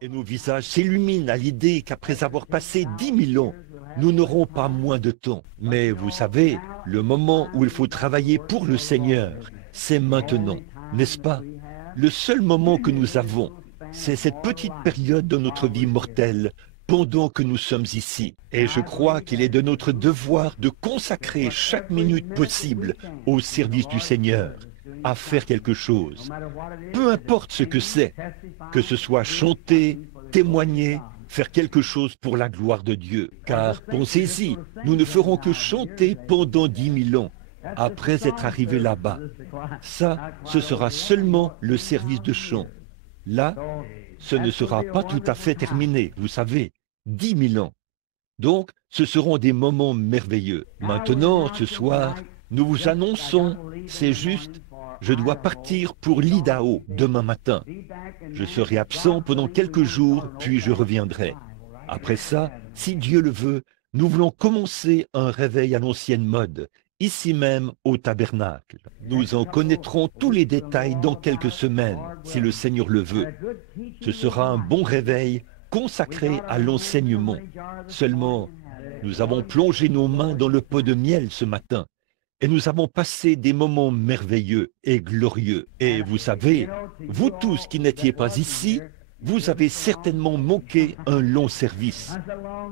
Et nos visages s'illuminent à l'idée qu'après avoir passé 10 000 ans, nous n'aurons pas moins de temps. Mais vous savez, le moment où il faut travailler pour le Seigneur, c'est maintenant, n'est-ce pas? Le seul moment que nous avons, c'est cette petite période de notre vie mortelle pendant que nous sommes ici. Et je crois qu'il est de notre devoir de consacrer chaque minute possible au service du Seigneur, à faire quelque chose. Peu importe ce que ce soit chanter, témoigner, faire quelque chose pour la gloire de Dieu. Car pensez-y, nous ne ferons que chanter pendant 10 000 ans après être arrivés là-bas. Ça, ce sera seulement le service de chant. Là, ce ne sera pas tout à fait terminé, vous savez, 10 000 ans. Donc, ce seront des moments merveilleux. Maintenant, ce soir, nous vous annonçons, c'est juste, je dois partir pour l'Idaho demain matin. Je serai absent pendant quelques jours, puis je reviendrai. Après ça, si Dieu le veut, nous voulons commencer un réveil à l'ancienne mode, ici même au tabernacle. Nous en connaîtrons tous les détails dans quelques semaines, si le Seigneur le veut. Ce sera un bon réveil consacré à l'enseignement. Seulement, nous avons plongé nos mains dans le pot de miel ce matin et nous avons passé des moments merveilleux et glorieux. Et vous savez, vous tous qui n'étiez pas ici, vous avez certainement manqué un long service.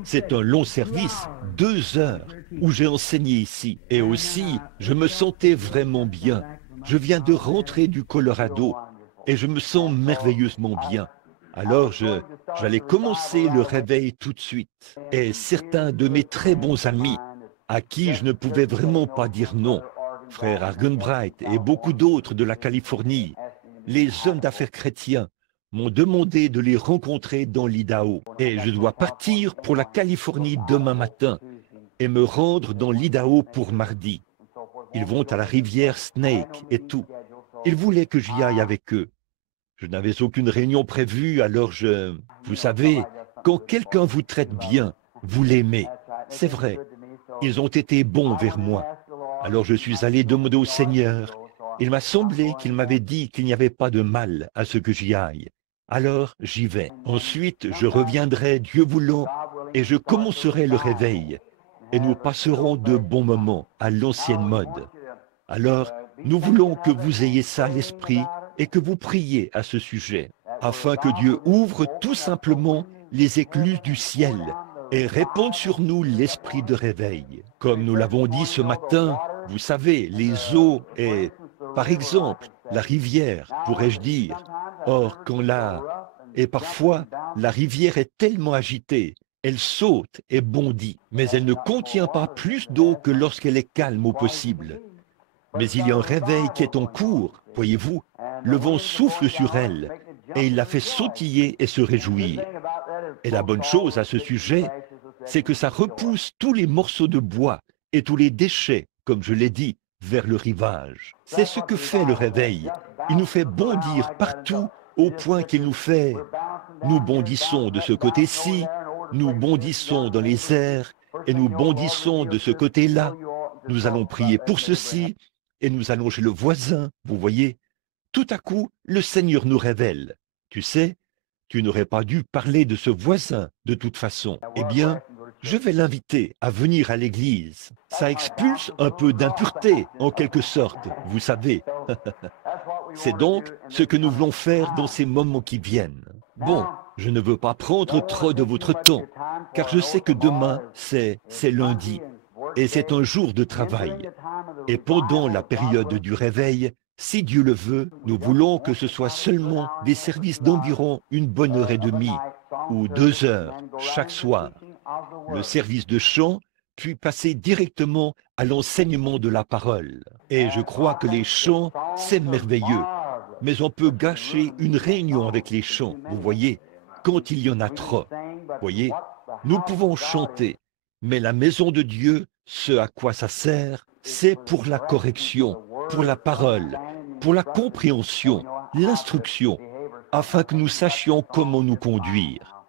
C'est un long service, 2 heures, où j'ai enseigné ici. Et aussi, je me sentais vraiment bien. Je viens de rentrer du Colorado et je me sens merveilleusement bien. Alors j'allais commencer le réveil tout de suite. Et certains de mes très bons amis, à qui je ne pouvais vraiment pas dire non, frère Argenbright et beaucoup d'autres de la Californie, les hommes d'affaires chrétiens, m'ont demandé de les rencontrer dans l'Idaho. Et je dois partir pour la Californie demain matin et me rendre dans l'Idaho pour mardi. Ils vont à la rivière Snake et tout. Ils voulaient que j'y aille avec eux. Je n'avais aucune réunion prévue, alors Vous savez, quand quelqu'un vous traite bien, vous l'aimez. C'est vrai. Ils ont été bons vers moi. Alors je suis allé demander au Seigneur. Il m'a semblé qu'il m'avait dit qu'il n'y avait pas de mal à ce que j'y aille. Alors j'y vais. Ensuite, je reviendrai, Dieu voulant, et je commencerai le réveil. Et nous passerons de bons moments à l'ancienne mode. Alors, nous voulons que vous ayez ça à l'esprit et que vous priez à ce sujet, afin que Dieu ouvre tout simplement les écluses du ciel et répande sur nous l'esprit de réveil. Comme nous l'avons dit ce matin, vous savez, les eaux et, par exemple, la rivière, pourrais-je dire. Or, Et parfois, la rivière est tellement agitée, elle saute et bondit, mais elle ne contient pas plus d'eau que lorsqu'elle est calme au possible. Mais il y a un réveil qui est en cours, voyez-vous. Le vent souffle sur elle, et il la fait sautiller et se réjouir. Et la bonne chose à ce sujet, c'est que ça repousse tous les morceaux de bois et tous les déchets, comme je l'ai dit, vers le rivage. C'est ce que fait le réveil. Il nous fait bondir partout au point qu'il nous fait... Nous bondissons de ce côté-ci, nous bondissons dans les airs, et nous bondissons de ce côté-là. Nous allons prier pour ceci, et nous allons chez le voisin, vous voyez. Tout à coup, le Seigneur nous révèle. Tu sais, tu n'aurais pas dû parler de ce voisin de toute façon. Eh bien, je vais l'inviter à venir à l'église. Ça expulse un peu d'impureté, en quelque sorte, vous savez. C'est donc ce que nous voulons faire dans ces moments qui viennent. Bon, je ne veux pas prendre trop de votre temps, car je sais que demain, c'est lundi, et c'est un jour de travail. Et pendant la période du réveil, si Dieu le veut, nous voulons que ce soit seulement des services d'environ 1 bonne heure et demie ou 2 heures chaque soir. Le service de chant, puis passer directement à l'enseignement de la parole. Et je crois que les chants, c'est merveilleux. Mais on peut gâcher une réunion avec les chants, vous voyez, quand il y en a trop. Voyez, nous pouvons chanter, mais la maison de Dieu, ce à quoi ça sert, c'est pour la correction, pour la parole, pour la compréhension, l'instruction, afin que nous sachions comment nous conduire.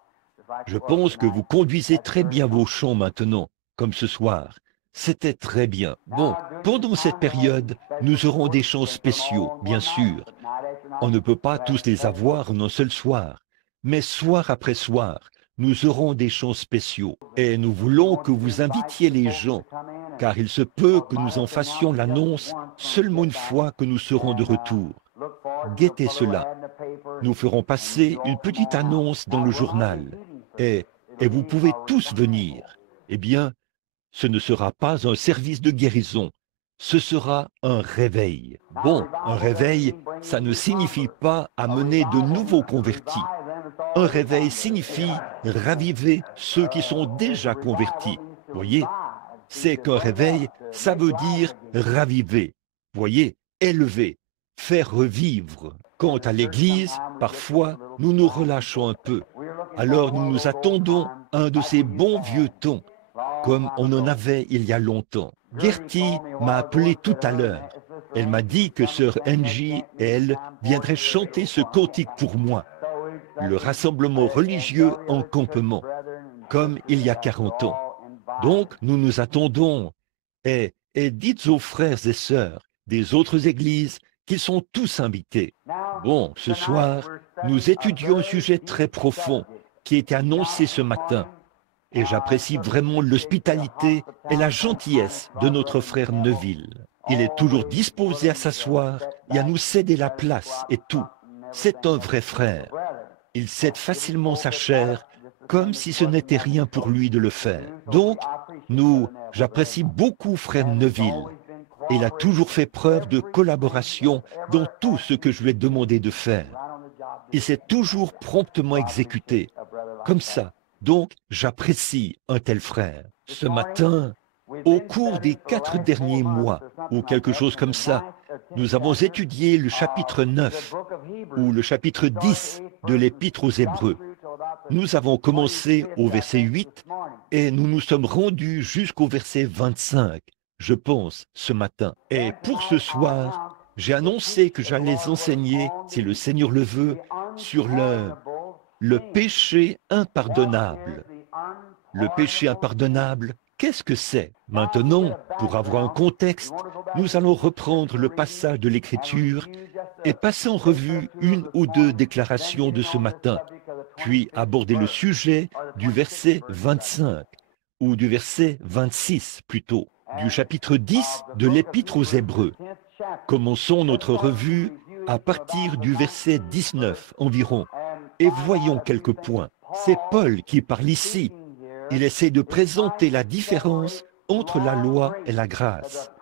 Je pense que vous conduisez très bien vos chants maintenant, comme ce soir. C'était très bien. Bon, pendant cette période, nous aurons des chants spéciaux, bien sûr. On ne peut pas tous les avoir en un seul soir, Mais soir après soir, nous aurons des chants spéciaux et nous voulons que vous invitiez les gens, car il se peut que nous en fassions l'annonce seulement une fois que nous serons de retour. Guettez cela. Nous ferons passer une petite annonce dans le journal et vous pouvez tous venir. Eh bien, ce ne sera pas un service de guérison, ce sera un réveil. Bon, un réveil, ça ne signifie pas amener de nouveaux convertis. Un réveil signifie raviver ceux qui sont déjà convertis. Voyez, c'est qu'un réveil, ça veut dire raviver. Voyez, élever, faire revivre. Quant à l'Église, parfois, nous nous relâchons un peu. Alors nous nous attendons à un de ces bons vieux temps, comme on en avait il y a longtemps. Gertie m'a appelé tout à l'heure. Elle m'a dit que sœur Angie et elle viendraient chanter ce cantique pour moi. Le rassemblement religieux en campement, comme il y a 40 ans. Donc, nous nous attendons et dites aux frères et sœurs des autres églises qu'ils sont tous invités. Bon, ce soir, nous étudions un sujet très profond qui a été annoncé ce matin. Et j'apprécie vraiment l'hospitalité et la gentillesse de notre frère Neville. Il est toujours disposé à s'asseoir et à nous céder la place et tout. C'est un vrai frère. Il cède facilement sa chair, comme si ce n'était rien pour lui de le faire. Donc, j'apprécie beaucoup frère Neville. Il a toujours fait preuve de collaboration dans tout ce que je lui ai demandé de faire. Il s'est toujours promptement exécuté. Comme ça. Donc, j'apprécie un tel frère. Ce matin, au cours des 4 derniers mois, ou quelque chose comme ça, nous avons étudié le chapitre 9 ou le chapitre 10 de l'Épître aux Hébreux. Nous avons commencé au verset 8 et nous nous sommes rendus jusqu'au verset 25, je pense, ce matin. Et pour ce soir, j'ai annoncé que j'allais enseigner, si le Seigneur le veut, sur le péché impardonnable. Le péché impardonnable, qu'est-ce que c'est? Maintenant, pour avoir un contexte, nous allons reprendre le passage de l'Écriture et passer en revue une ou deux déclarations de ce matin, puis aborder le sujet du verset 25, ou du verset 26 plutôt, du chapitre 10 de l'Épître aux Hébreux. Commençons notre revue à partir du verset 19 environ, et voyons quelques points. C'est Paul qui parle ici. Il essaie de présenter la différence entre la loi et la grâce.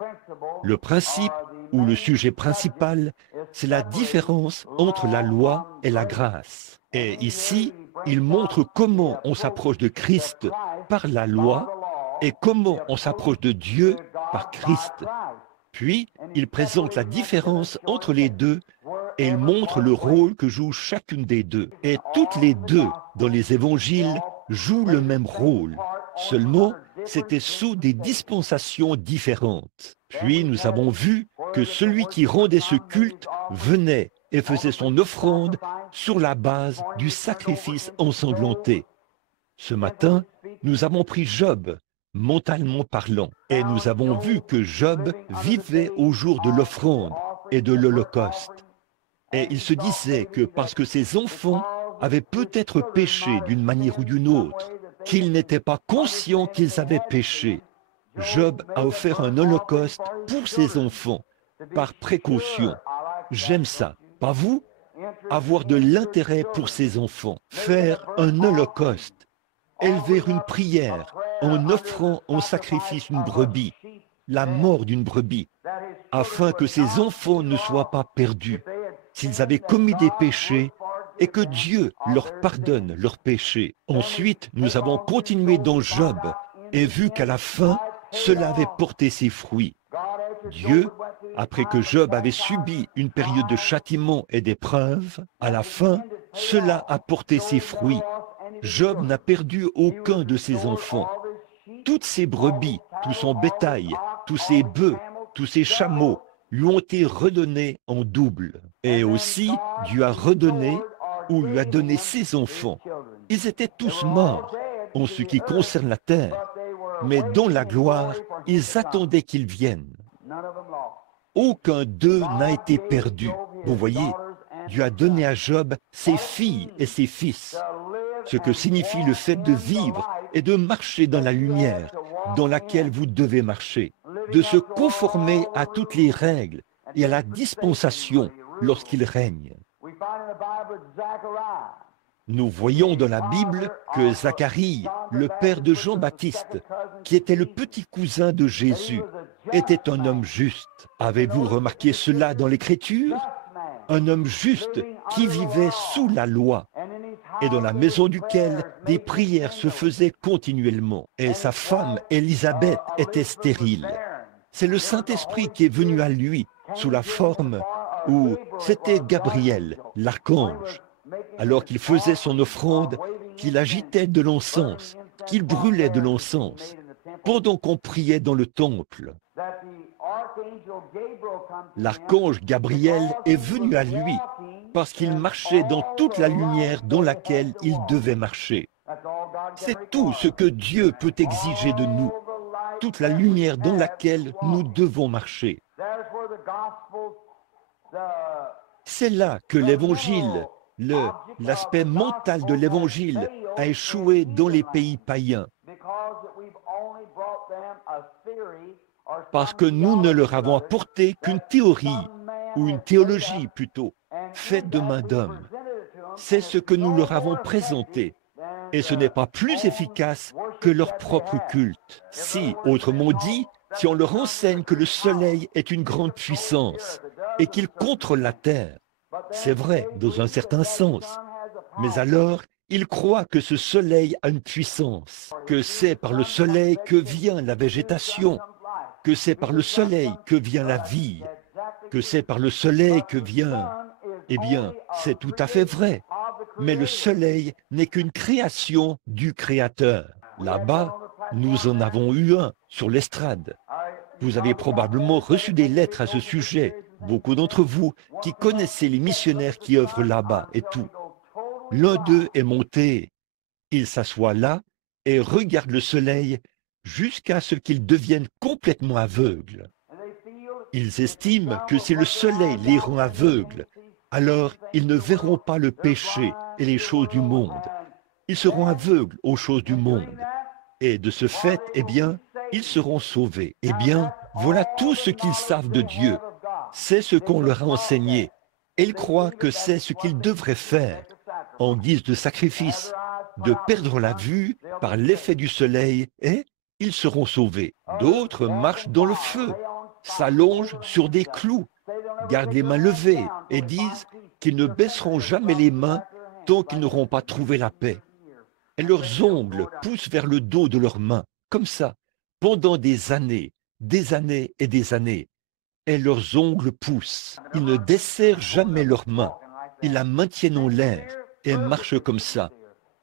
Le principe ou le sujet principal, c'est la différence entre la loi et la grâce. Et ici, il montre comment on s'approche de Christ par la loi et comment on s'approche de Dieu par Christ. Puis, il présente la différence entre les deux et il montre le rôle que joue chacune des deux. Et toutes les deux, dans les évangiles, jouent le même rôle. Seulement, c'était sous des dispensations différentes. Puis nous avons vu que celui qui rendait ce culte venait et faisait son offrande sur la base du sacrifice ensanglanté. Ce matin, nous avons pris Job, mentalement parlant, et nous avons vu que Job vivait au jour de l'offrande et de l'Holocauste. Et il se disait que parce que ses enfants avaient peut-être péché d'une manière ou d'une autre, qu'ils n'étaient pas conscients qu'ils avaient péché, Job a offert un holocauste pour ses enfants, par précaution. J'aime ça, pas vous? Avoir de l'intérêt pour ses enfants, faire un holocauste, élever une prière en offrant en sacrifice une brebis, la mort d'une brebis, afin que ses enfants ne soient pas perdus, s'ils avaient commis des péchés, et que Dieu leur pardonne leurs péchés. Ensuite, nous avons continué dans Job et vu qu'à la fin, cela avait porté ses fruits. Dieu, après que Job avait subi une période de châtiment et d'épreuve, à la fin, cela a porté ses fruits. Job n'a perdu aucun de ses enfants. Toutes ses brebis, tout son bétail, tous ses bœufs, tous ses chameaux lui ont été redonnés en double. Et aussi, Dieu a redonné ou lui a donné ses enfants. Ils étaient tous morts en ce qui concerne la terre, mais dans la gloire, ils attendaient qu'il vienne. Aucun d'eux n'a été perdu. Vous voyez, Dieu a donné à Job ses filles et ses fils, ce que signifie le fait de vivre et de marcher dans la lumière dans laquelle vous devez marcher, de se conformer à toutes les règles et à la dispensation lorsqu'il règne. Nous voyons dans la Bible que Zacharie, le père de Jean-Baptiste, qui était le petit cousin de Jésus, était un homme juste. Avez-vous remarqué cela dans l'Écriture? Un homme juste qui vivait sous la loi et dans la maison duquel des prières se faisaient continuellement. Et sa femme, Élisabeth, était stérile. C'est le Saint-Esprit qui est venu à lui sous la forme où c'était Gabriel, l'archange, alors qu'il faisait son offrande, qu'il agitait de l'encens, qu'il brûlait de l'encens, pendant qu'on priait dans le temple. L'archange Gabriel est venu à lui parce qu'il marchait dans toute la lumière dans laquelle il devait marcher. C'est tout ce que Dieu peut exiger de nous, toute la lumière dans laquelle nous devons marcher. C'est là que l'Évangile, l'aspect mental de l'Évangile a échoué dans les pays païens. Parce que nous ne leur avons apporté qu'une théorie, ou une théologie plutôt, faite de main d'homme. C'est ce que nous leur avons présenté, et ce n'est pas plus efficace que leur propre culte. Si, autrement dit, si on leur enseigne que le soleil est une grande puissance, et qu'il contrôle la terre, c'est vrai dans un certain sens, mais alors ils croient que ce soleil a une puissance, que c'est par le soleil que vient la végétation, que c'est par le soleil que vient la vie, que c'est par le soleil que vient... Eh bien, c'est tout à fait vrai, mais le soleil n'est qu'une création du Créateur. Là-bas, nous en avons eu un sur l'estrade. Vous avez probablement reçu des lettres à ce sujet, beaucoup d'entre vous qui connaissez les missionnaires qui œuvrent là-bas et tout. L'un d'eux est monté, il s'assoit là et regarde le soleil jusqu'à ce qu'il devienne complètement aveugle. Ils estiment que si le soleil les rend aveugles, alors ils ne verront pas le péché et les choses du monde. Ils seront aveugles aux choses du monde. Et de ce fait, eh bien, ils seront sauvés. Eh bien, voilà tout ce qu'ils savent de Dieu. C'est ce qu'on leur a enseigné. Et ils croient que c'est ce qu'ils devraient faire en guise de sacrifice, de perdre la vue par l'effet du soleil, et ils seront sauvés. D'autres marchent dans le feu, s'allongent sur des clous, gardent les mains levées et disent qu'ils ne baisseront jamais les mains tant qu'ils n'auront pas trouvé la paix. Et leurs ongles poussent vers le dos de leurs mains, comme ça, pendant des années et des années. Et leurs ongles poussent. Ils ne desserrent jamais leurs mains. Ils la maintiennent en l'air et marchent comme ça.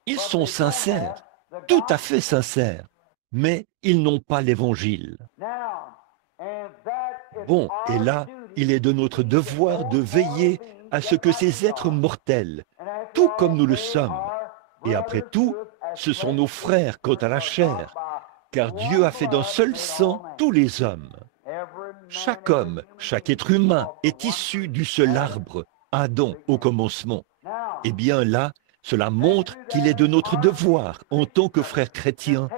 Ils sont sincères, tout à fait sincères, mais ils n'ont pas l'Évangile. Bon, et là, il est de notre devoir de veiller à ce que ces êtres mortels, tout comme nous le sommes, et après tout, ce sont nos frères quant à la chair, car Dieu a fait d'un seul sang tous les hommes. Chaque homme, chaque être humain est issu du seul arbre, Adam au commencement. Eh bien là, cela montre qu'il est de notre devoir, en tant que frères chrétiens,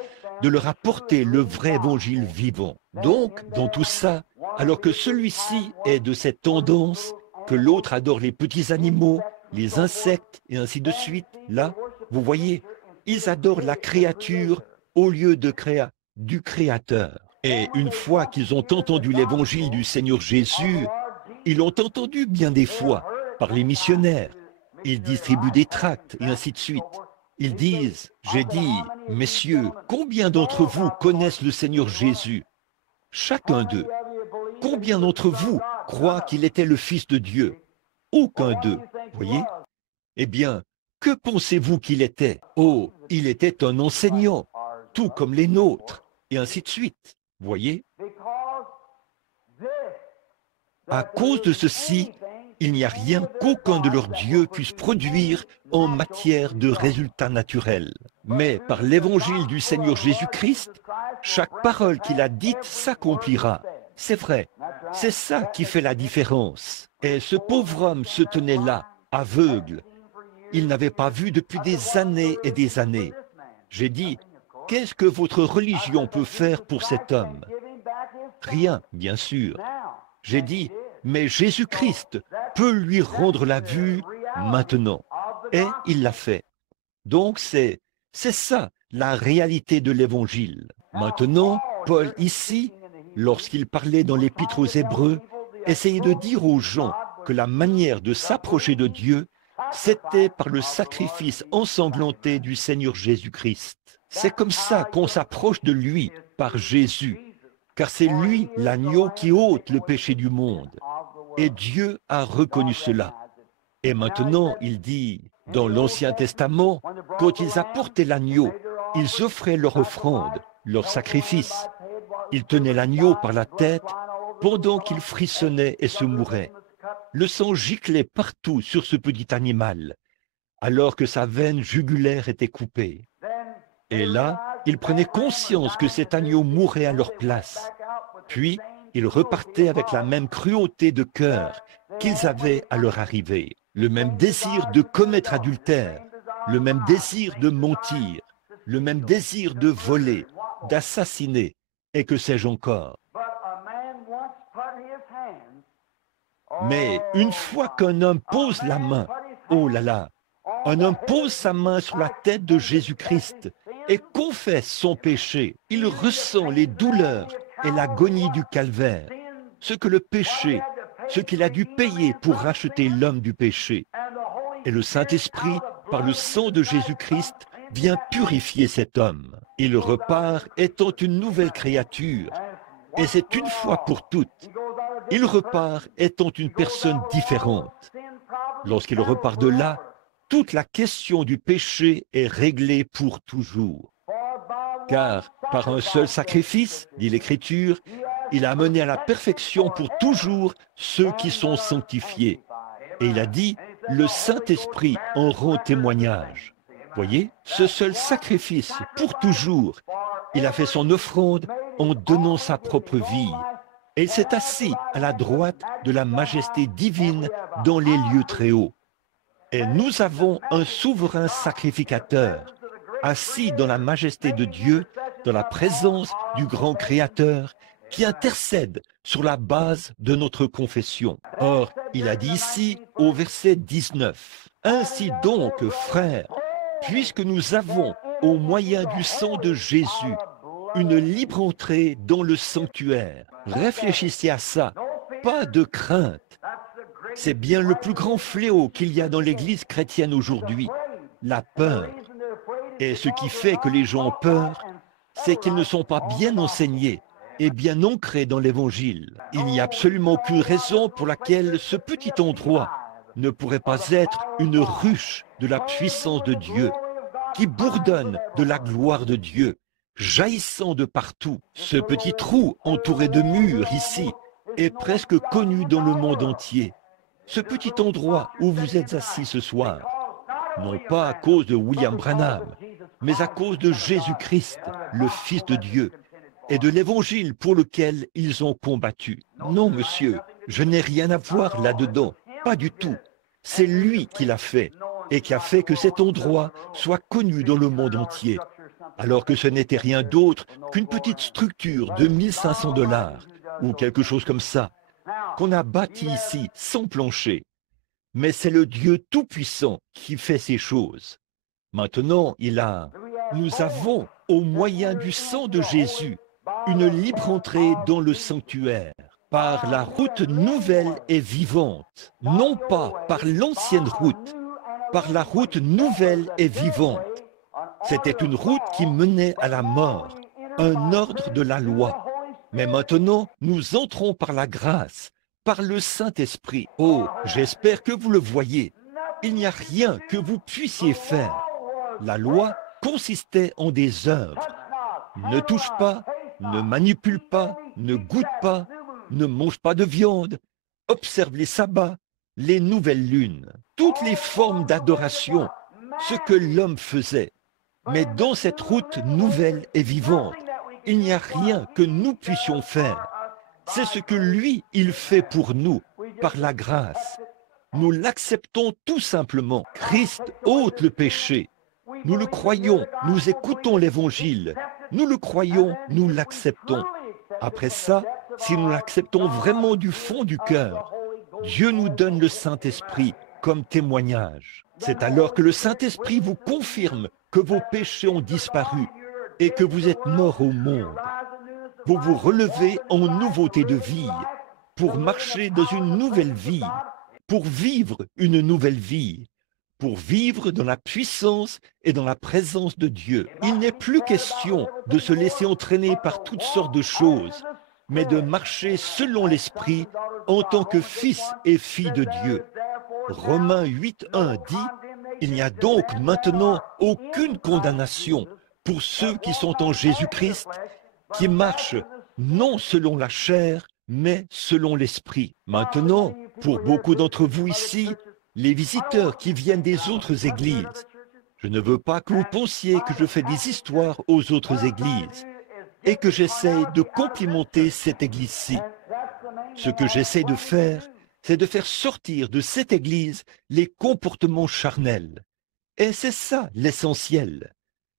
de leur apporter le vrai évangile vivant. Donc, dans tout ça, alors que celui-ci est de cette tendance, que l'autre adore les petits animaux, les insectes et ainsi de suite, là, vous voyez, ils adorent la créature au lieu du Créateur. Et une fois qu'ils ont entendu l'évangile du Seigneur Jésus, ils l'ont entendu bien des fois par les missionnaires. Ils distribuent des tracts et ainsi de suite. Ils disent, j'ai dit, messieurs, combien d'entre vous connaissent le Seigneur Jésus? Chacun d'eux. Combien d'entre vous croient qu'il était le Fils de Dieu? Aucun d'eux, voyez? Eh bien, que pensez-vous qu'il était? Oh, il était un enseignant, tout comme les nôtres, et ainsi de suite, voyez? À cause de ceci, il n'y a rien qu'aucun de leurs dieux puisse produire en matière de résultats naturels. Mais par l'évangile du Seigneur Jésus-Christ, chaque parole qu'il a dite s'accomplira. C'est vrai, c'est ça qui fait la différence. Et ce pauvre homme se tenait là, aveugle. Il n'avait pas vu depuis des années et des années. J'ai dit, qu'est-ce que votre religion peut faire pour cet homme? Rien, bien sûr. J'ai dit, mais Jésus-Christ peut lui rendre la vue maintenant. Et il l'a fait. Donc c'est ça, la réalité de l'Évangile. Maintenant, Paul ici, lorsqu'il parlait dans l'Épître aux Hébreux, essayait de dire aux gens que la manière de s'approcher de Dieu, c'était par le sacrifice ensanglanté du Seigneur Jésus-Christ. C'est comme ça qu'on s'approche de lui, par Jésus, car c'est lui l'agneau qui ôte le péché du monde. Et Dieu a reconnu cela. Et maintenant, il dit, dans l'Ancien Testament, quand ils apportaient l'agneau, ils offraient leur offrande, leur sacrifice. Ils tenaient l'agneau par la tête pendant qu'il frissonnait et se mourait. Le sang giclait partout sur ce petit animal, alors que sa veine jugulaire était coupée. Et là, ils prenaient conscience que cet agneau mourait à leur place. Puis, ils repartaient avec la même cruauté de cœur qu'ils avaient à leur arrivée. Le même désir de commettre adultère, le même désir de mentir, le même désir de voler, d'assassiner, et que sais-je encore. Mais une fois qu'un homme pose la main, oh là là, un homme pose sa main sur la tête de Jésus-Christ et confesse son péché, il ressent les douleurs et l'agonie du calvaire, ce que le péché, ce qu'il a dû payer pour racheter l'homme du péché. Et le Saint-Esprit, par le sang de Jésus-Christ, vient purifier cet homme. Il repart étant une nouvelle créature, et c'est une fois pour toutes. Il repart étant une personne différente. Lorsqu'il repart de là, toute la question du péché est réglée pour toujours. Car par un seul sacrifice, dit l'Écriture, il a amené à la perfection pour toujours ceux qui sont sanctifiés. Et il a dit, le Saint-Esprit en rend témoignage. Voyez, ce seul sacrifice pour toujours, il a fait son offrande en donnant sa propre vie. Et il s'est assis à la droite de la majesté divine dans les lieux très hauts. Et nous avons un souverain sacrificateur, assis dans la majesté de Dieu, dans la présence du grand Créateur, qui intercède sur la base de notre confession. Or, il a dit ici, au verset 19, « Ainsi donc, frères, puisque nous avons, au moyen du sang de Jésus, une libre entrée dans le sanctuaire. » Réfléchissez à ça, pas de crainte. C'est bien le plus grand fléau qu'il y a dans l'Église chrétienne aujourd'hui, la peur. Et ce qui fait que les gens ont peur, c'est qu'ils ne sont pas bien enseignés et bien ancrés dans l'Évangile. Il n'y a absolument aucune raison pour laquelle ce petit endroit ne pourrait pas être une ruche de la puissance de Dieu, qui bourdonne de la gloire de Dieu, jaillissant de partout. Ce petit trou entouré de murs ici est presque connu dans le monde entier. Ce petit endroit où vous êtes assis ce soir, non pas à cause de William Branham, mais à cause de Jésus-Christ, le Fils de Dieu, et de l'Évangile pour lequel ils ont combattu. Non, monsieur, je n'ai rien à voir là-dedans, pas du tout. C'est lui qui l'a fait, et qui a fait que cet endroit soit connu dans le monde entier, alors que ce n'était rien d'autre qu'une petite structure de 1500 $, ou quelque chose comme ça, qu'on a bâti ici sans plancher. Mais c'est le Dieu Tout-Puissant qui fait ces choses. Maintenant, nous avons, au moyen du sang de Jésus, une libre entrée dans le sanctuaire, par la route nouvelle et vivante, non pas par l'ancienne route, par la route nouvelle et vivante. C'était une route qui menait à la mort, un ordre de la loi. Mais maintenant, nous entrons par la grâce, par le Saint-Esprit. Oh, j'espère que vous le voyez. Il n'y a rien que vous puissiez faire. La loi consistait en des œuvres. Ne touche pas, ne manipule pas, ne goûte pas, ne mange pas de viande, observe les sabbats, les nouvelles lunes, toutes les formes d'adoration, ce que l'homme faisait. Mais dans cette route nouvelle et vivante, il n'y a rien que nous puissions faire. C'est ce que lui, il fait pour nous, par la grâce. Nous l'acceptons tout simplement. Christ ôte le péché. Nous le croyons, nous écoutons l'Évangile. Nous le croyons, nous l'acceptons. Après ça, si nous l'acceptons vraiment du fond du cœur, Dieu nous donne le Saint-Esprit comme témoignage. C'est alors que le Saint-Esprit vous confirme que vos péchés ont disparu et que vous êtes morts au monde. Vous vous relevez en nouveauté de vie pour marcher dans une nouvelle vie, pour vivre une nouvelle vie, pour vivre dans la puissance et dans la présence de Dieu. Il n'est plus question de se laisser entraîner par toutes sortes de choses, mais de marcher selon l'Esprit en tant que fils et filles de Dieu. Romains 8:1 dit « Il n'y a donc maintenant aucune condamnation pour ceux qui sont en Jésus-Christ, qui marchent non selon la chair, mais selon l'Esprit. » Maintenant, pour beaucoup d'entre vous ici, les visiteurs qui viennent des autres églises, je ne veux pas que vous pensiez que je fais des histoires aux autres églises et que j'essaie de complimenter cette église-ci. Ce que j'essaie de faire, c'est de faire sortir de cette église les comportements charnels. Et c'est ça l'essentiel.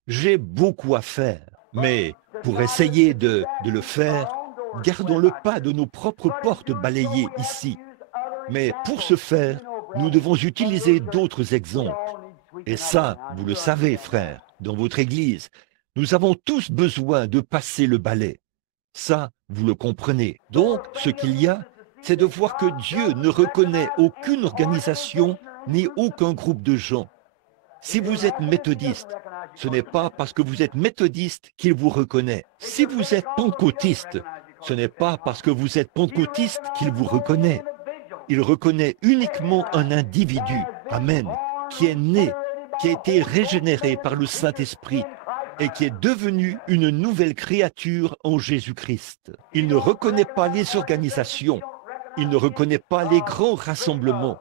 J'ai beaucoup à faire, mais pour essayer de le faire, gardons le pas de nos propres portes balayées ici. Mais pour ce faire, nous devons utiliser d'autres exemples. Et ça, vous le savez, frères, dans votre église, nous avons tous besoin de passer le balai. Ça, vous le comprenez. Donc, ce qu'il y a, c'est de voir que Dieu ne reconnaît aucune organisation ni aucun groupe de gens. Si vous êtes méthodiste, ce n'est pas parce que vous êtes méthodiste qu'il vous reconnaît. Si vous êtes pentecôtiste, ce n'est pas parce que vous êtes pentecôtiste qu'il vous reconnaît. Il reconnaît uniquement un individu, amen, qui est né, qui a été régénéré par le Saint-Esprit et qui est devenu une nouvelle créature en Jésus-Christ. Il ne reconnaît pas les organisations, il ne reconnaît pas les grands rassemblements.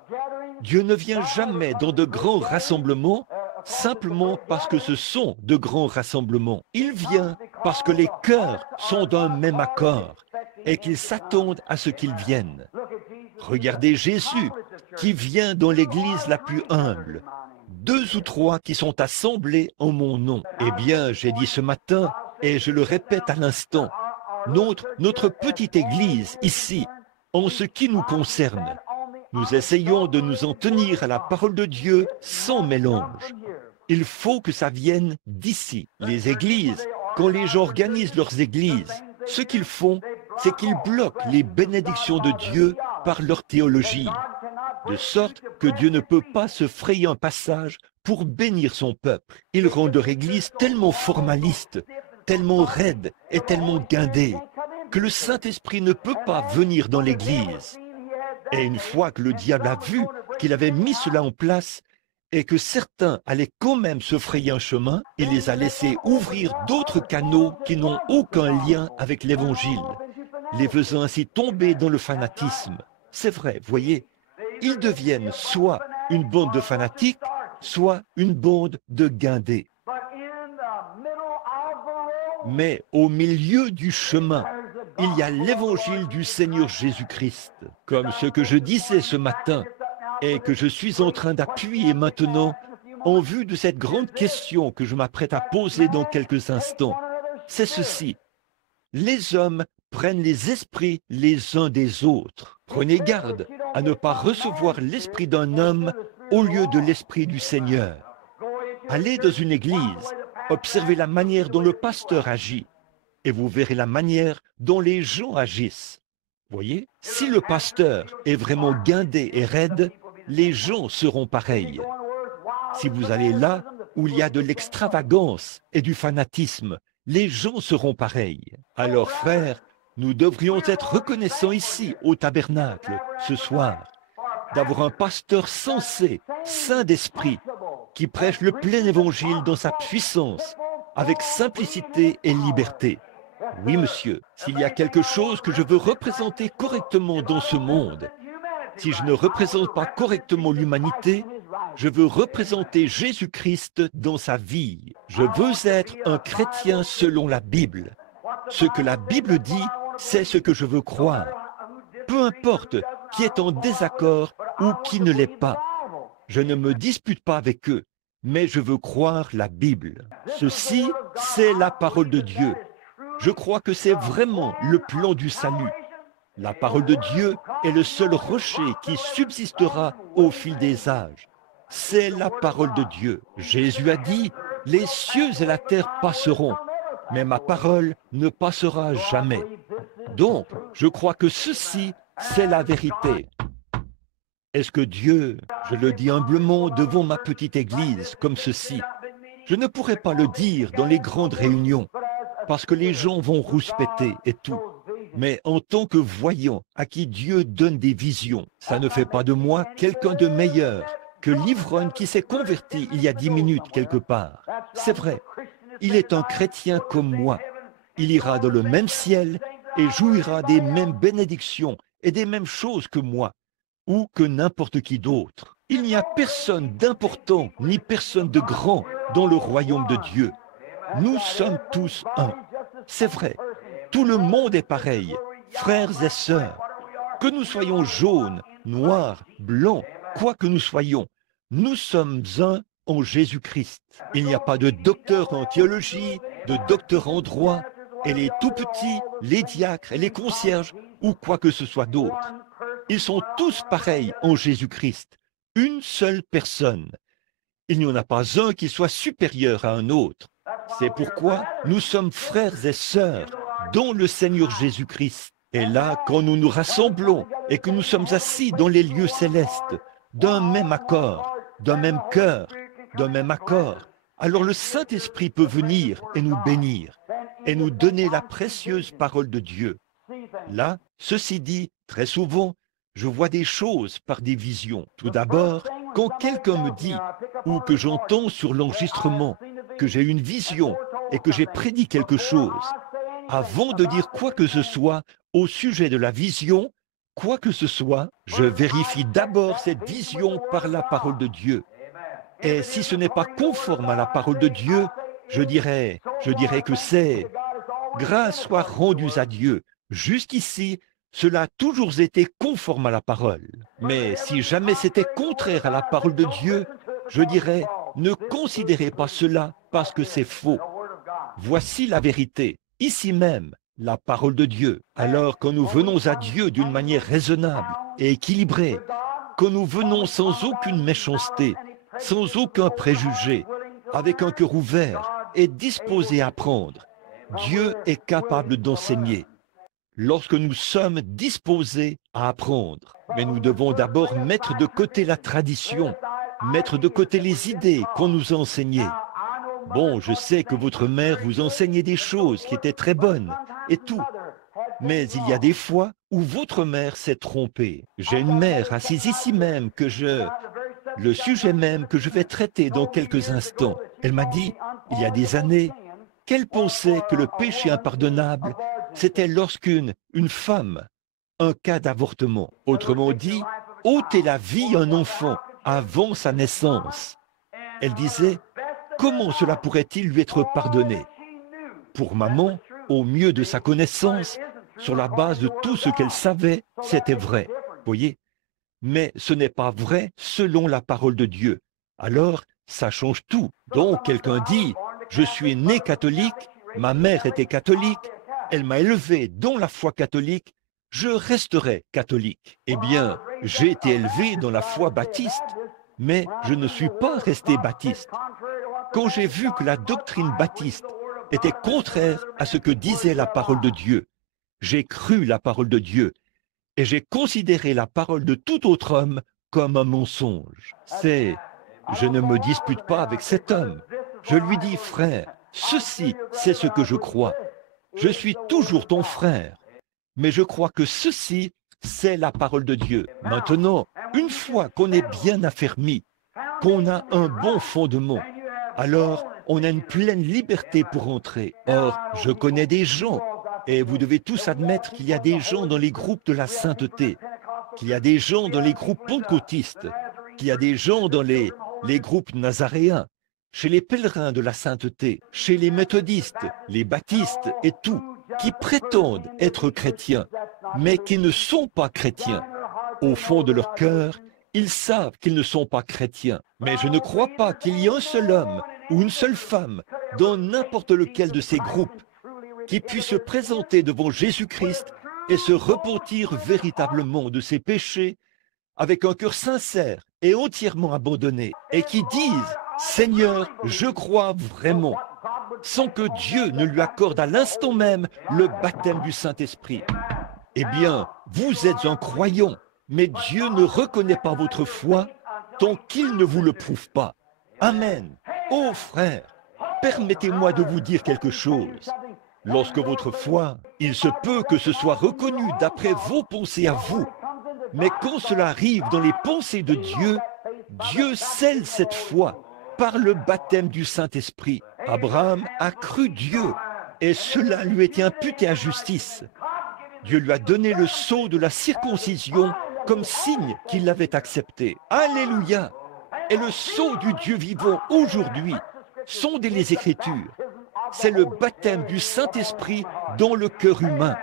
Dieu ne vient jamais dans de grands rassemblements simplement parce que ce sont de grands rassemblements. Il vient parce que les cœurs sont d'un même accord et qu'ils s'attendent à ce qu'ils viennent. Regardez Jésus qui vient dans l'église la plus humble. 2 ou 3 qui sont assemblés en mon nom. Eh bien, j'ai dit ce matin, et je le répète à l'instant, notre petite église ici, en ce qui nous concerne, nous essayons de nous en tenir à la parole de Dieu sans mélange. Il faut que ça vienne d'ici. Les églises, quand les gens organisent leurs églises, ce qu'ils font, c'est qu'ils bloquent les bénédictions de Dieu par leur théologie, de sorte que Dieu ne peut pas se frayer un passage pour bénir son peuple. Ils rendent leur église tellement formaliste, tellement raide et tellement guindée, que le Saint-Esprit ne peut pas venir dans l'église. Et une fois que le diable a vu qu'il avait mis cela en place et que certains allaient quand même se frayer un chemin, il les a laissés ouvrir d'autres canaux qui n'ont aucun lien avec l'Évangile, les faisant ainsi tomber dans le fanatisme. C'est vrai, voyez, ils deviennent soit une bande de fanatiques, soit une bande de guindés. Mais au milieu du chemin, il y a l'évangile du Seigneur Jésus-Christ. Comme ce que je disais ce matin et que je suis en train d'appuyer maintenant en vue de cette grande question que je m'apprête à poser dans quelques instants. C'est ceci. Les hommes prennent les esprits les uns des autres. Prenez garde à ne pas recevoir l'esprit d'un homme au lieu de l'esprit du Seigneur. Allez dans une église, observez la manière dont le pasteur agit et vous verrez la manière dont les gens agissent. Voyez, si le pasteur est vraiment guindé et raide, les gens seront pareils. Si vous allez là où il y a de l'extravagance et du fanatisme, les gens seront pareils. Alors frères, nous devrions être reconnaissants ici, au tabernacle, ce soir, d'avoir un pasteur sensé, saint d'esprit, qui prêche le plein évangile dans sa puissance, avec simplicité et liberté. Oui, monsieur, s'il y a quelque chose que je veux représenter correctement dans ce monde, si je ne représente pas correctement l'humanité, je veux représenter Jésus-Christ dans sa vie. Je veux être un chrétien selon la Bible. Ce que la Bible dit, c'est ce que je veux croire. Peu importe qui est en désaccord ou qui ne l'est pas. Je ne me dispute pas avec eux, mais je veux croire la Bible. Ceci, c'est la parole de Dieu. Je crois que c'est vraiment le plan du salut. La parole de Dieu est le seul rocher qui subsistera au fil des âges. C'est la parole de Dieu. Jésus a dit, « Les cieux et la terre passeront, mais ma parole ne passera jamais. » Donc, je crois que ceci, c'est la vérité. Est-ce que Dieu, je le dis humblement devant ma petite église, comme ceci, je ne pourrais pas le dire dans les grandes réunions, parce que les gens vont rouspéter et tout. Mais en tant que voyant à qui Dieu donne des visions, ça ne fait pas de moi quelqu'un de meilleur que l'ivrogne qui s'est converti il y a 10 minutes quelque part. C'est vrai, il est un chrétien comme moi. Il ira dans le même ciel et jouira des mêmes bénédictions et des mêmes choses que moi, ou que n'importe qui d'autre. Il n'y a personne d'important ni personne de grand dans le royaume de Dieu. Nous sommes tous un. C'est vrai, tout le monde est pareil, frères et sœurs. Que nous soyons jaunes, noirs, blancs, quoi que nous soyons, nous sommes un en Jésus-Christ. Il n'y a pas de docteur en théologie, de docteur en droit, et les tout-petits, les diacres et les concierges, ou quoi que ce soit d'autre. Ils sont tous pareils en Jésus-Christ, une seule personne. Il n'y en a pas un qui soit supérieur à un autre. C'est pourquoi nous sommes frères et sœurs dans le Seigneur Jésus-Christ. Et là, quand nous nous rassemblons et que nous sommes assis dans les lieux célestes, d'un même accord, d'un même cœur, d'un même accord, alors le Saint-Esprit peut venir et nous bénir et nous donner la précieuse parole de Dieu. Là, ceci dit, très souvent, je vois des choses par des visions. Tout d'abord, quand quelqu'un me dit, ou que j'entends sur l'enregistrement, que j'ai une vision et que j'ai prédit quelque chose, avant de dire quoi que ce soit au sujet de la vision, quoi que ce soit, je vérifie d'abord cette vision par la parole de Dieu. Et si ce n'est pas conforme à la parole de Dieu, je dirais que c'est « grâce soit rendue à Dieu ». Jusqu'ici, cela a toujours été conforme à la parole. Mais si jamais c'était contraire à la parole de Dieu, je dirais « ne considérez pas cela parce que c'est faux ». Voici la vérité, ici même, la parole de Dieu. Alors quand nous venons à Dieu d'une manière raisonnable et équilibrée, quand nous venons sans aucune méchanceté, sans aucun préjugé, avec un cœur ouvert et disposé à apprendre, Dieu est capable d'enseigner. Lorsque nous sommes disposés à apprendre, mais nous devons d'abord mettre de côté la tradition, mettre de côté les idées qu'on nous a enseignées. Bon, je sais que votre mère vous enseignait des choses qui étaient très bonnes et tout, mais il y a des fois où votre mère s'est trompée. J'ai une mère assise ici même le sujet même que je vais traiter dans quelques instants. Elle m'a dit, il y a des années, qu'elle pensait que le péché impardonnable, c'était lorsqu'une femme, un cas d'avortement, autrement dit, ôter la vie à un enfant avant sa naissance. Elle disait, comment cela pourrait-il lui être pardonné? Pour maman, au mieux de sa connaissance, sur la base de tout ce qu'elle savait, c'était vrai. Voyez? Mais ce n'est pas vrai selon la parole de Dieu. Alors, ça change tout. Donc, quelqu'un dit, je suis né catholique, ma mère était catholique, elle m'a élevé dans la foi catholique, je resterai catholique. Eh bien, j'ai été élevé dans la foi baptiste, mais je ne suis pas resté baptiste. Quand j'ai vu que la doctrine baptiste était contraire à ce que disait la parole de Dieu, j'ai cru la parole de Dieu et j'ai considéré la parole de tout autre homme comme un mensonge. Je ne me dispute pas avec cet homme. Je lui dis, frère, ceci, c'est ce que je crois. Je suis toujours ton frère, mais je crois que ceci, c'est la parole de Dieu. Maintenant, une fois qu'on est bien affermi, qu'on a un bon fondement, alors on a une pleine liberté pour entrer. Or, je connais des gens, et vous devez tous admettre qu'il y a des gens dans les groupes de la sainteté, qu'il y a des gens dans les groupes pentecôtistes, qu'il y a des gens dans les groupes nazaréens, chez les pèlerins de la sainteté, chez les méthodistes, les baptistes et tout, qui prétendent être chrétiens, mais qui ne sont pas chrétiens. Au fond de leur cœur, Ils savent qu'ils ne sont pas chrétiens, mais je ne crois pas qu'il y ait un seul homme ou une seule femme dans n'importe lequel de ces groupes qui puisse se présenter devant Jésus-Christ et se repentir véritablement de ses péchés avec un cœur sincère et entièrement abandonné, et qui disent « Seigneur, je crois vraiment », sans que Dieu ne lui accorde à l'instant même le baptême du Saint-Esprit. Eh bien, vous êtes un croyant, mais Dieu ne reconnaît pas votre foi tant qu'il ne vous le prouve pas. Amen. Ô frère, permettez-moi de vous dire quelque chose. Lorsque votre foi, il se peut que ce soit reconnu d'après vos pensées à vous, mais quand cela arrive dans les pensées de Dieu, Dieu scelle cette foi par le baptême du Saint-Esprit. Abraham a cru Dieu et cela lui était imputé à justice. Dieu lui a donné le sceau de la circoncision comme signe qu'il l'avait accepté. Alléluia! Et le sceau du Dieu vivant aujourd'hui, sondez les Écritures. C'est le baptême du Saint-Esprit dans le cœur humain.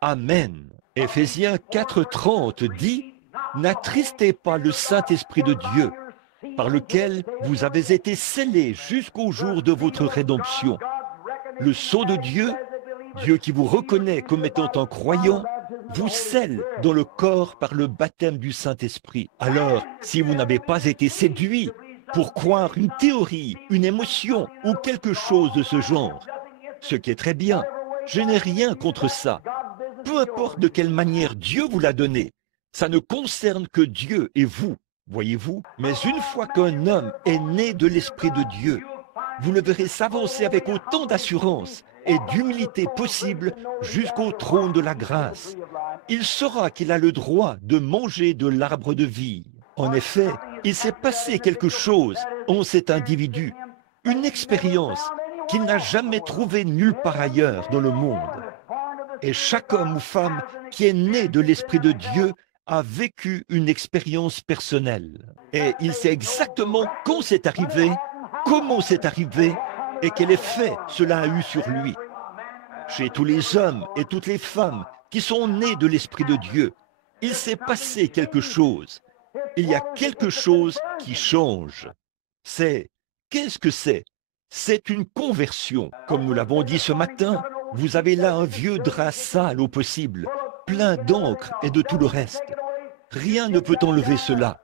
Amen. Éphésiens 4,30 dit « N'attristez pas le Saint-Esprit de Dieu, par lequel vous avez été scellés jusqu'au jour de votre rédemption. » Le sceau de Dieu, Dieu qui vous reconnaît comme étant un croyant, vous scelle dans le corps par le baptême du Saint-Esprit. Alors, si vous n'avez pas été séduit pour croire une théorie, une émotion ou quelque chose de ce genre, ce qui est très bien, je n'ai rien contre ça. Peu importe de quelle manière Dieu vous l'a donné, ça ne concerne que Dieu et vous, voyez-vous. Mais une fois qu'un homme est né de l'Esprit de Dieu, vous le verrez s'avancer avec autant d'assurance et d'humilité possible jusqu'au trône de la grâce. Il saura qu'il a le droit de manger de l'arbre de vie. En effet, il s'est passé quelque chose en cet individu, une expérience qu'il n'a jamais trouvée nulle part ailleurs dans le monde. Et chaque homme ou femme qui est né de l'Esprit de Dieu a vécu une expérience personnelle. Et il sait exactement quand c'est arrivé, comment c'est arrivé et quel effet cela a eu sur lui. Chez tous les hommes et toutes les femmes qui sont nés de l'Esprit de Dieu, il s'est passé quelque chose. Il y a quelque chose qui change. Qu'est-ce que c'est? C'est une conversion. Comme nous l'avons dit ce matin, vous avez là un vieux drap sale au possible, plein d'encre et de tout le reste. Rien ne peut enlever cela.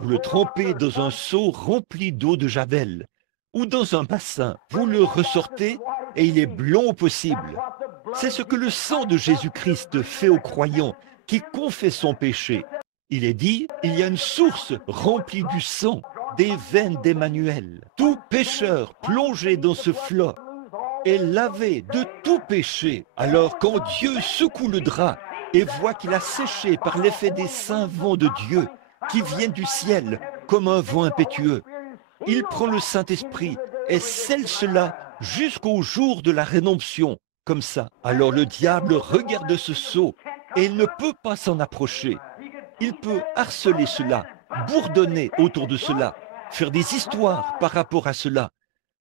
Vous le trempez dans un seau rempli d'eau de javel ou dans un bassin. Vous le ressortez et il est blanc au possible. C'est ce que le sang de Jésus-Christ fait aux croyants qui confessent son péché. Il est dit, il y a une source remplie du sang, des veines d'Emmanuel. Tout pécheur plongé dans ce flot est lavé de tout péché. Alors quand Dieu secoue le drap et voit qu'il a séché par l'effet des saints vents de Dieu qui viennent du ciel comme un vent impétueux, il prend le Saint-Esprit et scelle cela jusqu'au jour de la rédemption, comme ça. Alors le diable regarde ce sceau et il ne peut pas s'en approcher. Il peut harceler cela, bourdonner autour de cela, faire des histoires par rapport à cela,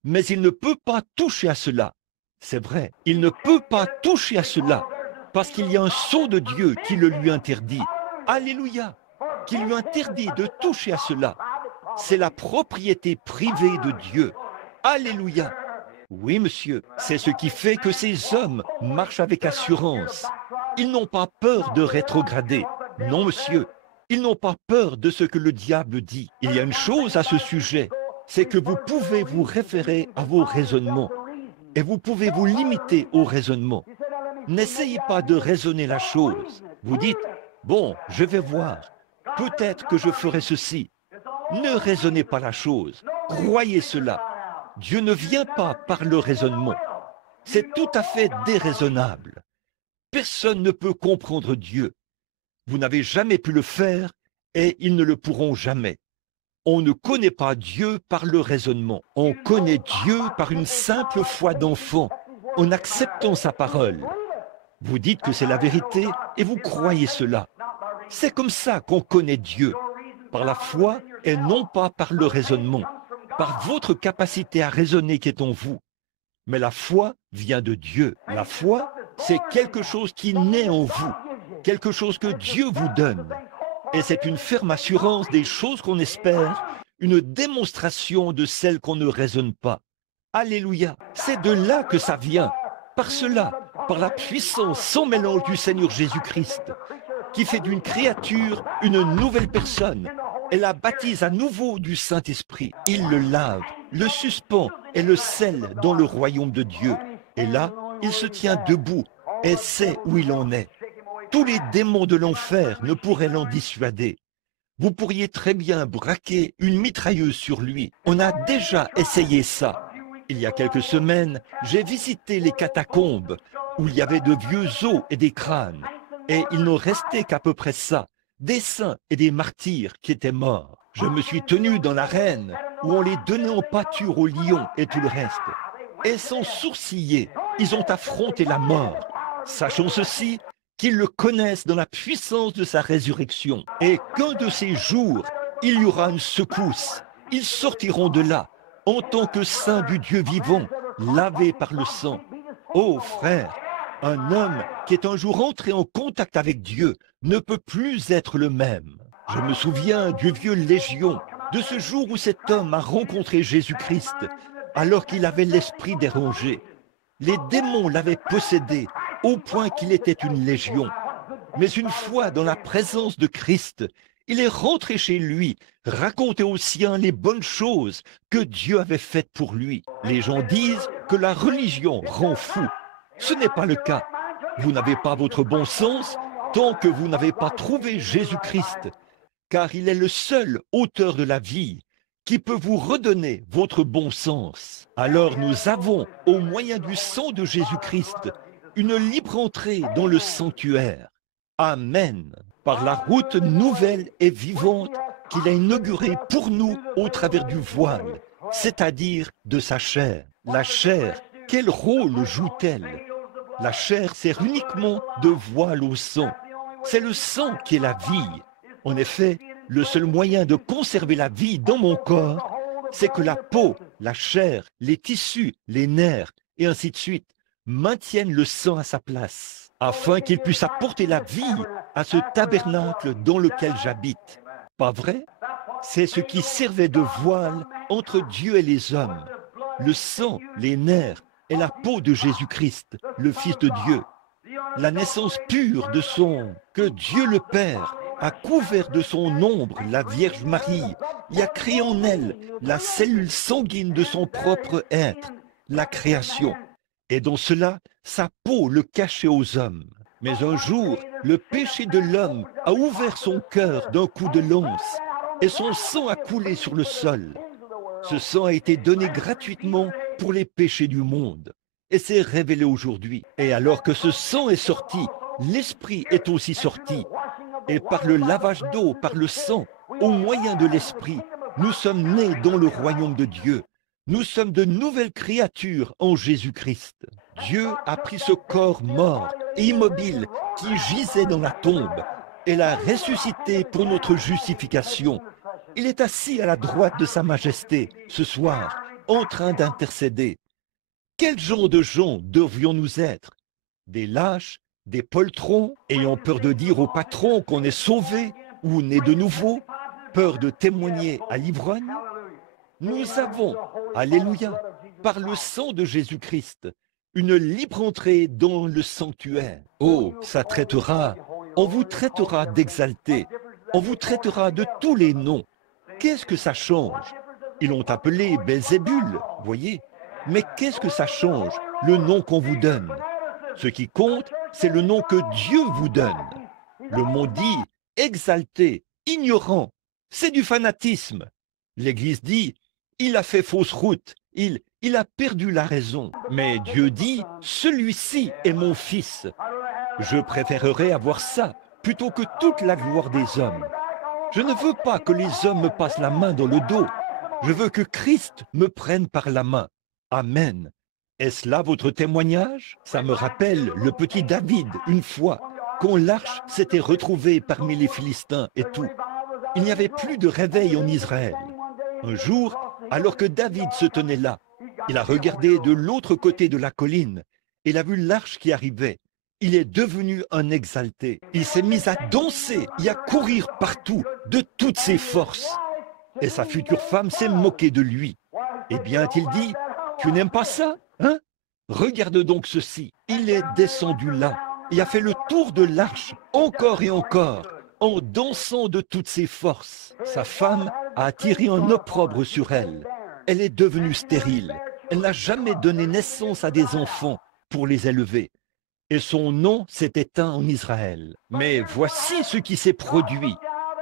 mais il ne peut pas toucher à cela. C'est vrai, il ne peut pas toucher à cela, parce qu'il y a un sceau de Dieu qui le lui interdit. Alléluia, qui lui interdit de toucher à cela. C'est la propriété privée de Dieu. Alléluia. Oui, monsieur, c'est ce qui fait que ces hommes marchent avec assurance. Ils n'ont pas peur de rétrograder. Non, monsieur, ils n'ont pas peur de ce que le diable dit. Il y a une chose à ce sujet, c'est que vous pouvez vous référer à vos raisonnements et vous pouvez vous limiter au raisonnement. N'essayez pas de raisonner la chose. Vous dites, bon, je vais voir, peut-être que je ferai ceci. Ne raisonnez pas la chose, croyez cela. Dieu ne vient pas par le raisonnement. C'est tout à fait déraisonnable. Personne ne peut comprendre Dieu. Vous n'avez jamais pu le faire et ils ne le pourront jamais. On ne connaît pas Dieu par le raisonnement. On connaît Dieu par une simple foi d'enfant, en acceptant sa parole. Vous dites que c'est la vérité et vous croyez cela. C'est comme ça qu'on connaît Dieu, par la foi et non pas par le raisonnement, par votre capacité à raisonner qui est en vous. Mais la foi vient de Dieu. La foi, c'est quelque chose qui naît en vous, quelque chose que Dieu vous donne. Et c'est une ferme assurance des choses qu'on espère, une démonstration de celles qu'on ne raisonne pas. Alléluia, c'est de là que ça vient. Par cela, par la puissance sans mélange du Seigneur Jésus-Christ, qui fait d'une créature une nouvelle personne et la baptise à nouveau du Saint-Esprit. Il le lave, le suspend et le scelle dans le royaume de Dieu. Et là, il se tient debout et sait où il en est. Tous les démons de l'enfer ne pourraient l'en dissuader. Vous pourriez très bien braquer une mitrailleuse sur lui. On a déjà essayé ça. Il y a quelques semaines, j'ai visité les catacombes où il y avait de vieux os et des crânes. Et il n'en restait qu'à peu près ça, des saints et des martyrs qui étaient morts. Je me suis tenu dans l'arène où on les donnait en pâture aux lions et tout le reste. Et sans sourciller, ils ont affronté la mort. Sachons ceci, qu'ils le connaissent dans la puissance de sa résurrection. Et qu'un de ces jours, il y aura une secousse. Ils sortiront de là, en tant que saints du Dieu vivant, lavés par le sang. Oh frère, un homme qui est un jour entré en contact avec Dieu ne peut plus être le même. Je me souviens du vieux Légion, de ce jour où cet homme a rencontré Jésus-Christ, alors qu'il avait l'esprit dérangé. Les démons l'avaient possédé, au point qu'il était une légion. Mais une fois dans la présence de Christ, il est rentré chez lui, raconter aux siens les bonnes choses que Dieu avait faites pour lui. Les gens disent que la religion rend fou. Ce n'est pas le cas. Vous n'avez pas votre bon sens tant que vous n'avez pas trouvé Jésus-Christ, car il est le seul auteur de la vie qui peut vous redonner votre bon sens. Alors nous avons, au moyen du sang de Jésus-Christ, une libre entrée dans le sanctuaire. Amen. Par la route nouvelle et vivante qu'il a inaugurée pour nous au travers du voile, c'est-à-dire de sa chair. La chair, quel rôle joue-t-elle? La chair sert uniquement de voile au sang. C'est le sang qui est la vie. En effet, le seul moyen de conserver la vie dans mon corps, c'est que la peau, la chair, les tissus, les nerfs, et ainsi de suite, maintiennent le sang à sa place, afin qu'il puisse apporter la vie à ce tabernacle dans lequel j'habite. Pas vrai? C'est ce qui servait de voile entre Dieu et les hommes. Le sang, les nerfs et la peau de Jésus-Christ, le Fils de Dieu. La naissance pure de son, que Dieu le Père a couvert de son ombre la Vierge Marie, et a créé en elle la cellule sanguine de son propre être, la création. Et dans cela, sa peau le cachait aux hommes. Mais un jour, le péché de l'homme a ouvert son cœur d'un coup de lance, et son sang a coulé sur le sol. Ce sang a été donné gratuitement pour les péchés du monde, et s'est révélé aujourd'hui. Et alors que ce sang est sorti, l'Esprit est aussi sorti. Et par le lavage d'eau, par le sang, au moyen de l'Esprit, nous sommes nés dans le royaume de Dieu. Nous sommes de nouvelles créatures en Jésus-Christ. Dieu a pris ce corps mort et immobile qui gisait dans la tombe et l'a ressuscité pour notre justification. Il est assis à la droite de sa majesté ce soir, en train d'intercéder. Quel genre de gens devrions-nous être? Des lâches, des poltrons, ayant peur de dire au patron qu'on est sauvé ou né de nouveau, peur de témoigner à l'ivrogne? Nous avons, alléluia, par le sang de Jésus-Christ, une libre entrée dans le sanctuaire. Oh, ça traitera, on vous traitera d'exalté, on vous traitera de tous les noms. Qu'est-ce que ça change? Ils l'ont appelé Belzébul, voyez. Mais qu'est-ce que ça change, le nom qu'on vous donne? Ce qui compte, c'est le nom que Dieu vous donne. Le monde dit exalté, ignorant, c'est du fanatisme. L'Église dit, il a fait fausse route, il a perdu la raison. Mais Dieu dit, celui-ci est mon fils. Je préférerais avoir ça plutôt que toute la gloire des hommes. Je ne veux pas que les hommes me passent la main dans le dos. Je veux que Christ me prenne par la main. Amen. Est-ce là votre témoignage? Ça me rappelle le petit David, une fois, quand l'arche s'était retrouvée parmi les Philistins et tout. Il n'y avait plus de réveil en Israël. Un jour, alors que David se tenait là, il a regardé de l'autre côté de la colline et il a vu l'arche qui arrivait. il est devenu un exalté. Il s'est mis à danser et à courir partout de toutes ses forces. Et sa future femme s'est moquée de lui. Eh bien, a-t-il dit, tu n'aimes pas ça, hein? Regarde donc ceci. Il est descendu là et a fait le tour de l'arche, encore et encore, en dansant de toutes ses forces. Sa femme a attiré un opprobre sur elle. Elle est devenue stérile. Elle n'a jamais donné naissance à des enfants pour les élever. Et son nom s'est éteint en Israël. Mais voici ce qui s'est produit.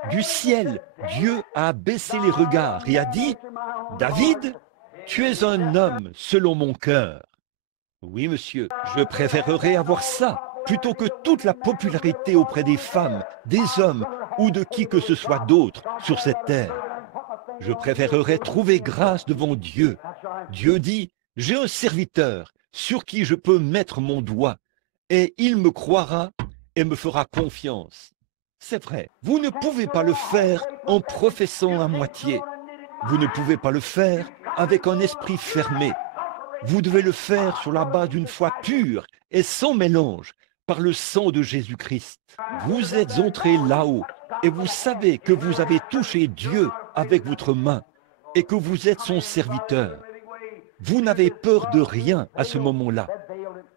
Du ciel, Dieu a baissé les regards et a dit, « David, tu es un homme selon mon cœur. » Oui, monsieur, je préférerais avoir ça plutôt que toute la popularité auprès des femmes, des hommes ou de qui que ce soit d'autre sur cette terre. Je préférerais trouver grâce devant Dieu. Dieu dit, « J'ai un serviteur sur qui je peux mettre mon doigt et il me croira et me fera confiance. » C'est vrai, vous ne pouvez pas le faire en professant à moitié. Vous ne pouvez pas le faire avec un esprit fermé. Vous devez le faire sur la base d'une foi pure et sans mélange, par le sang de Jésus-Christ. Vous êtes entré là-haut et vous savez que vous avez touché Dieu avec votre main et que vous êtes son serviteur. Vous n'avez peur de rien à ce moment-là.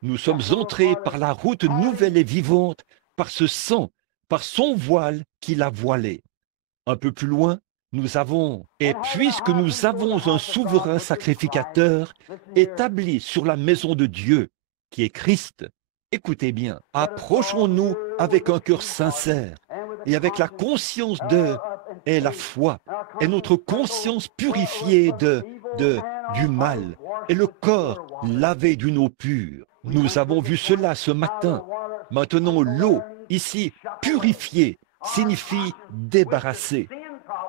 Nous sommes entrés par la route nouvelle et vivante, par ce sang, par son voile qu'il a voilé. Un peu plus loin, nous avons, et puisque nous avons un souverain sacrificateur établi sur la maison de Dieu, qui est Christ, écoutez bien, approchons-nous avec un cœur sincère et avec la conscience et la foi, et notre conscience purifiée du mal, et le corps lavé d'une eau pure. Nous avons vu cela ce matin. Maintenant, l'eau, ici, purifiée, signifie débarrasser.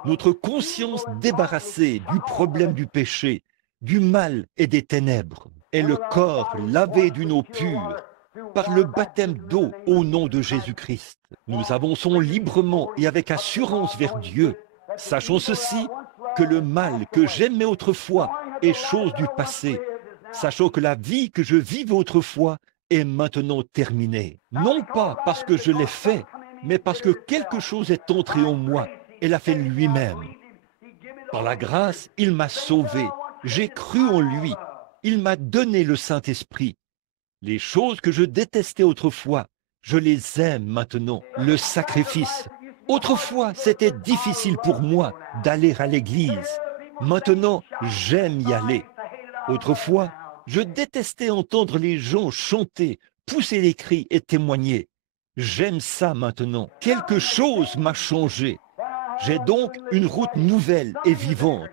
Notre conscience débarrassée du problème du péché, du mal et des ténèbres, et le corps lavé d'une eau pure, par le baptême d'eau au nom de Jésus-Christ. Nous avançons librement et avec assurance vers Dieu. Sachons ceci, que le mal que j'aimais autrefois est chose du passé. Sachons que la vie que je vivais autrefois est maintenant terminée. Non pas parce que je l'ai fait, mais parce que quelque chose est entré en moi et l'a fait lui-même. Par la grâce, il m'a sauvé. J'ai cru en lui. Il m'a donné le Saint-Esprit. Les choses que je détestais autrefois, je les aime maintenant. Le sacrifice. Autrefois, c'était difficile pour moi d'aller à l'église. Maintenant, j'aime y aller. Autrefois, je détestais entendre les gens chanter, pousser les cris et témoigner. J'aime ça maintenant. Quelque chose m'a changé. J'ai donc une route nouvelle et vivante.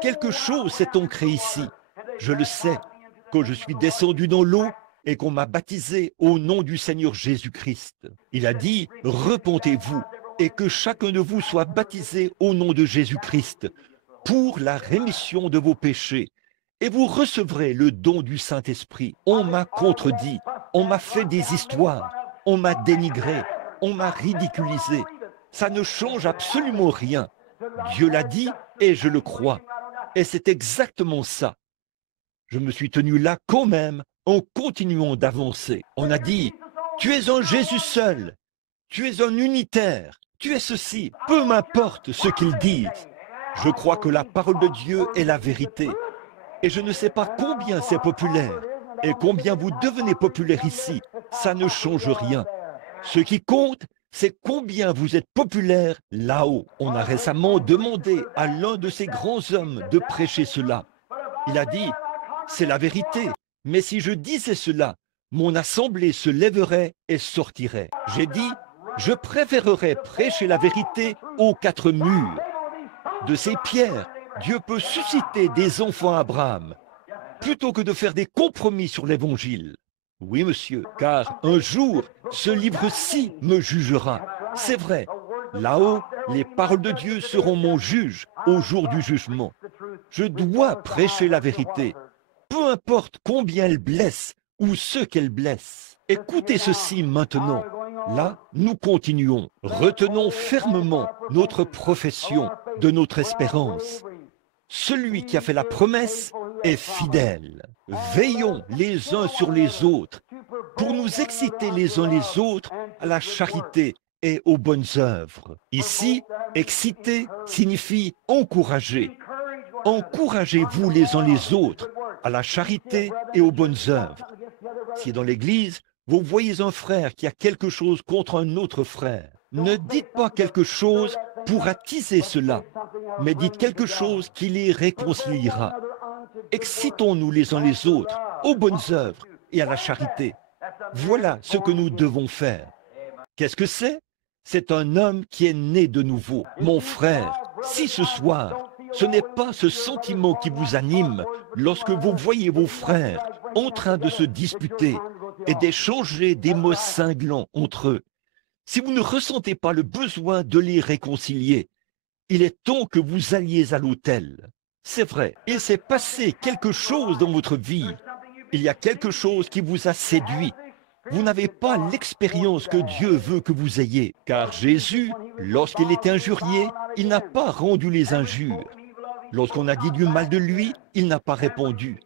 Quelque chose s'est ancré ici. Je le sais, quand je suis descendu dans l'eau et qu'on m'a baptisé au nom du Seigneur Jésus-Christ. Il a dit, repentez-vous et que chacun de vous soit baptisé au nom de Jésus-Christ pour la rémission de vos péchés. Et vous recevrez le don du Saint-Esprit. On m'a contredit, on m'a fait des histoires, on m'a dénigré, on m'a ridiculisé. Ça ne change absolument rien. Dieu l'a dit et je le crois. Et c'est exactement ça. Je me suis tenu là quand même en continuant d'avancer. On a dit, tu es un Jésus seul, tu es un unitaire, tu es ceci, peu m'importe ce qu'ils disent. Je crois que la parole de Dieu est la vérité. Et je ne sais pas combien c'est populaire et combien vous devenez populaire ici. Ça ne change rien. Ce qui compte, c'est combien vous êtes populaire là-haut. On a récemment demandé à l'un de ces grands hommes de prêcher cela. Il a dit, c'est la vérité, mais si je disais cela, mon assemblée se lèverait et sortirait. J'ai dit, je préférerais prêcher la vérité aux quatre murs. De ces pierres, Dieu peut susciter des enfants à Abraham, plutôt que de faire des compromis sur l'évangile. Oui, monsieur, car un jour, ce livre-ci me jugera. C'est vrai, là-haut, les paroles de Dieu seront mon juge au jour du jugement. Je dois prêcher la vérité, peu importe combien elle blesse ou ce qu'elle blesse. Écoutez ceci maintenant. Là, nous continuons. Retenons fermement notre profession de notre espérance. Celui qui a fait la promesse est fidèle. Veillons les uns sur les autres pour nous exciter les uns les autres à la charité et aux bonnes œuvres. Ici, exciter signifie encourager. Encouragez-vous les uns les autres à la charité et aux bonnes œuvres. Si dans l'Église, vous voyez un frère qui a quelque chose contre un autre frère, ne dites pas quelque chose pour attiser cela, mais dites quelque chose qui les réconciliera. Excitons-nous les uns les autres aux bonnes œuvres et à la charité. Voilà ce que nous devons faire. Qu'est-ce que c'est? C'est un homme qui est né de nouveau. Mon frère, si ce soir, ce n'est pas ce sentiment qui vous anime lorsque vous voyez vos frères en train de se disputer et d'échanger des mots cinglants entre eux, si vous ne ressentez pas le besoin de les réconcilier, il est temps que vous alliez à l'autel. C'est vrai, il s'est passé quelque chose dans votre vie. Il y a quelque chose qui vous a séduit. Vous n'avez pas l'expérience que Dieu veut que vous ayez. Car Jésus, lorsqu'il était injurié, il n'a pas rendu les injures. Lorsqu'on a dit du mal de lui, il n'a pas répondu.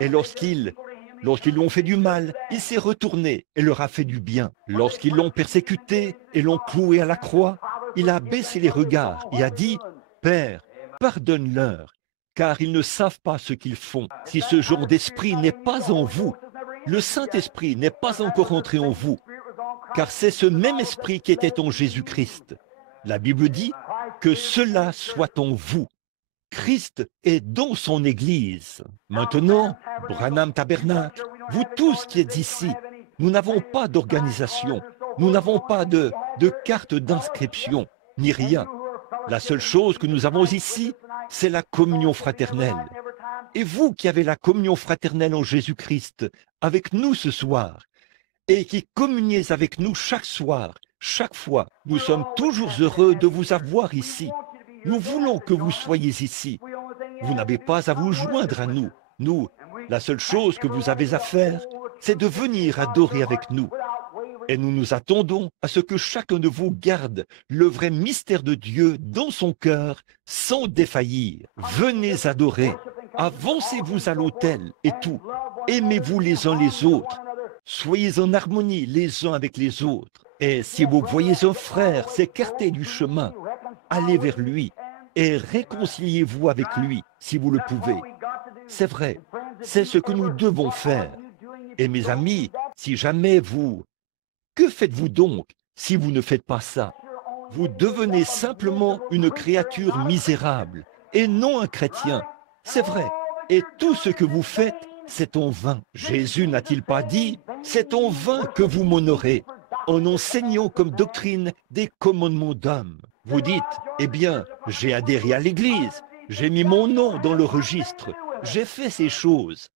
Et lorsqu'ils l'ont fait du mal, il s'est retourné et leur a fait du bien. Lorsqu'ils l'ont persécuté et l'ont cloué à la croix, il a baissé les regards et a dit, « Père, pardonne-leur, car ils ne savent pas ce qu'ils font. » Si ce genre d'esprit n'est pas en vous, le Saint-Esprit n'est pas encore entré en vous, car c'est ce même esprit qui était en Jésus-Christ. La Bible dit que cela soit en vous. Christ est dans son Église. Maintenant, Branham Tabernacle, vous tous qui êtes ici, nous n'avons pas d'organisation, nous n'avons pas de carte d'inscription, ni rien. La seule chose que nous avons ici, c'est la communion fraternelle. Et vous qui avez la communion fraternelle en Jésus-Christ avec nous ce soir, et qui communiez avec nous chaque soir, chaque fois, nous sommes toujours heureux de vous avoir ici. Nous voulons que vous soyez ici. Vous n'avez pas à vous joindre à nous. Nous, la seule chose que vous avez à faire, c'est de venir adorer avec nous. Et nous nous attendons à ce que chacun de vous garde le vrai mystère de Dieu dans son cœur sans défaillir. Venez adorer. Avancez-vous à l'autel et tout. Aimez-vous les uns les autres. Soyez en harmonie les uns avec les autres. Et si vous voyez un frère s'écarter du chemin, allez vers lui et réconciliez-vous avec lui si vous le pouvez. C'est vrai, c'est ce que nous devons faire. Et mes amis, si jamais vous... Que faites-vous donc si vous ne faites pas ça? Vous devenez simplement une créature misérable et non un chrétien. C'est vrai. Et tout ce que vous faites, c'est en vain. Jésus n'a-t-il pas dit, c'est en vain que vous m'honorez, en enseignant comme doctrine des commandements d'hommes. Vous dites, eh bien, j'ai adhéré à l'Église, j'ai mis mon nom dans le registre, j'ai fait ces choses.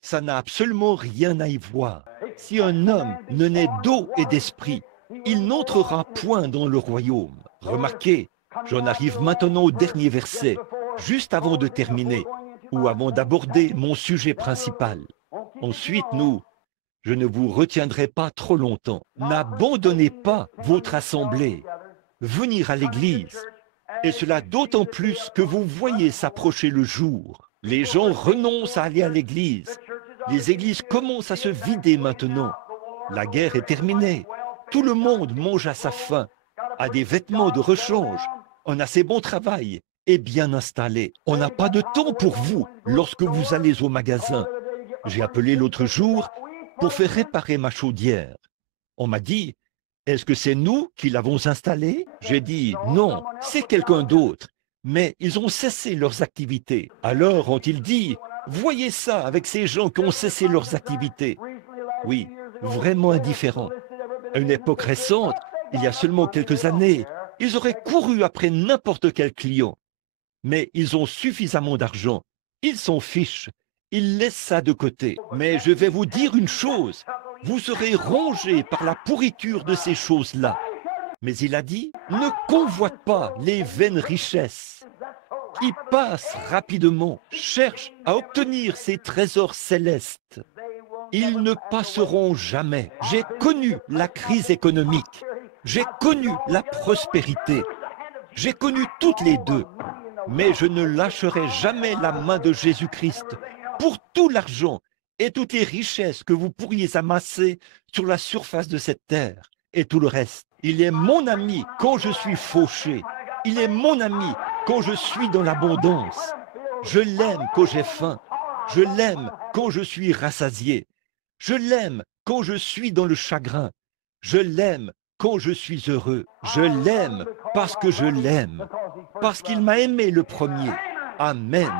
Ça n'a absolument rien à y voir. Si un homme ne naît d'eau et d'esprit, il n'entrera point dans le royaume. Remarquez, j'en arrive maintenant au dernier verset, juste avant de terminer, ou avant d'aborder mon sujet principal. Ensuite, je ne vous retiendrai pas trop longtemps. N'abandonnez pas votre assemblée. Venir à l'église. Et cela d'autant plus que vous voyez s'approcher le jour. Les gens renoncent à aller à l'église. Les églises commencent à se vider maintenant. La guerre est terminée. Tout le monde mange à sa faim, a des vêtements de rechange, on a ses bons travail et bien installé. On n'a pas de temps pour vous lorsque vous allez au magasin. J'ai appelé l'autre jour pour faire réparer ma chaudière. On m'a dit, est-ce que c'est nous qui l'avons installée? J'ai dit, non, c'est quelqu'un d'autre. Mais ils ont cessé leurs activités. Alors ont-ils dit, voyez ça avec ces gens qui ont cessé leurs activités. Oui, vraiment indifférents. À une époque récente, il y a seulement quelques années, ils auraient couru après n'importe quel client. Mais ils ont suffisamment d'argent. Ils s'en fichent. Ils laissent ça de côté. Mais je vais vous dire une chose. Vous serez rongés par la pourriture de ces choses-là. Mais il a dit, ne convoite pas les vaines richesses qui passent rapidement, cherchent à obtenir ces trésors célestes. Ils ne passeront jamais. J'ai connu la crise économique. J'ai connu la prospérité. J'ai connu toutes les deux. Mais je ne lâcherai jamais la main de Jésus-Christ pour tout l'argent et toutes les richesses que vous pourriez amasser sur la surface de cette terre et tout le reste. Il est mon ami quand je suis fauché. Il est mon ami quand je suis dans l'abondance. Je l'aime quand j'ai faim. Je l'aime quand je suis rassasié. Je l'aime quand je suis dans le chagrin. Je l'aime quand je suis heureux. Je l'aime parce que je l'aime. Parce qu'il m'a aimé le premier. Amen.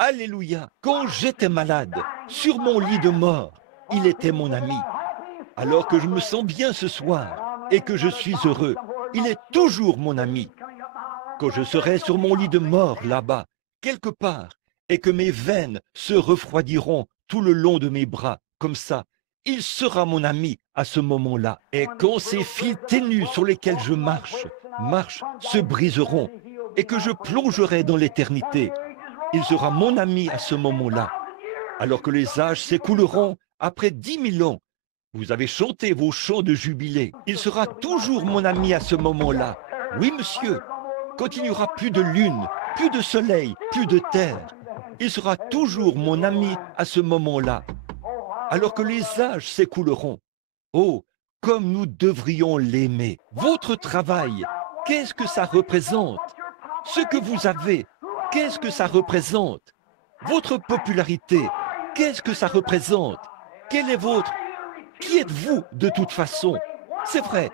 Alléluia. Quand j'étais malade, sur mon lit de mort, il était mon ami. Alors que je me sens bien ce soir et que je suis heureux, il est toujours mon ami. Quand je serai sur mon lit de mort là-bas, quelque part, et que mes veines se refroidiront tout le long de mes bras, comme ça, il sera mon ami à ce moment-là. Et quand ces fils ténus sur lesquels je marche, se briseront, et que je plongerai dans l'éternité, il sera mon ami à ce moment-là. Alors que les âges s'écouleront après 10 000 ans, vous avez chanté vos chants de jubilé. Il sera toujours mon ami à ce moment-là. Oui, monsieur, quand il n'y aura plus de lune, plus de soleil, plus de terre, il sera toujours mon ami à ce moment-là. Alors que les âges s'écouleront. Oh, comme nous devrions l'aimer. Votre travail, qu'est-ce que ça représente? Ce que vous avez, qu'est-ce que ça représente? Votre popularité, qu'est-ce que ça représente? Quel est votre... Qui êtes-vous de toute façon? C'est vrai.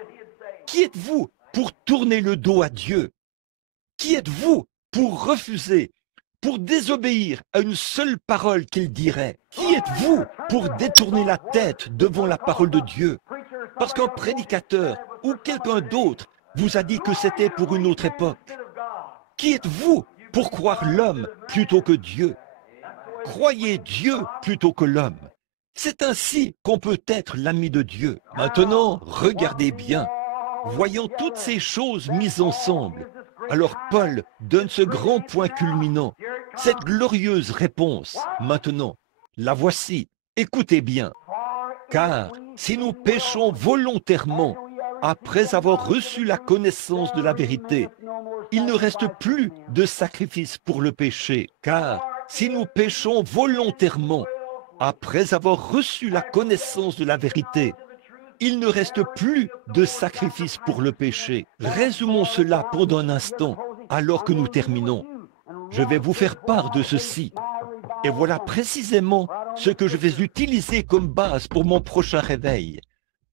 Qui êtes-vous pour tourner le dos à Dieu? Qui êtes-vous pour refuser, pour désobéir à une seule parole qu'il dirait? Qui êtes-vous pour détourner la tête devant la parole de Dieu? Parce qu'un prédicateur ou quelqu'un d'autre vous a dit que c'était pour une autre époque. Qui êtes-vous pour croire l'homme plutôt que Dieu? Croyez Dieu plutôt que l'homme. C'est ainsi qu'on peut être l'ami de Dieu. Maintenant, regardez bien. Voyant toutes ces choses mises ensemble, alors Paul donne ce grand point culminant, cette glorieuse réponse. Maintenant, la voici. Écoutez bien. Car si nous péchons volontairement, après avoir reçu la connaissance de la vérité, il ne reste plus de sacrifice pour le péché. Car si nous péchons volontairement, après avoir reçu la connaissance de la vérité, il ne reste plus de sacrifice pour le péché. Résumons cela pendant un instant, alors que nous terminons. Je vais vous faire part de ceci. Et voilà précisément ce que je vais utiliser comme base pour mon prochain réveil.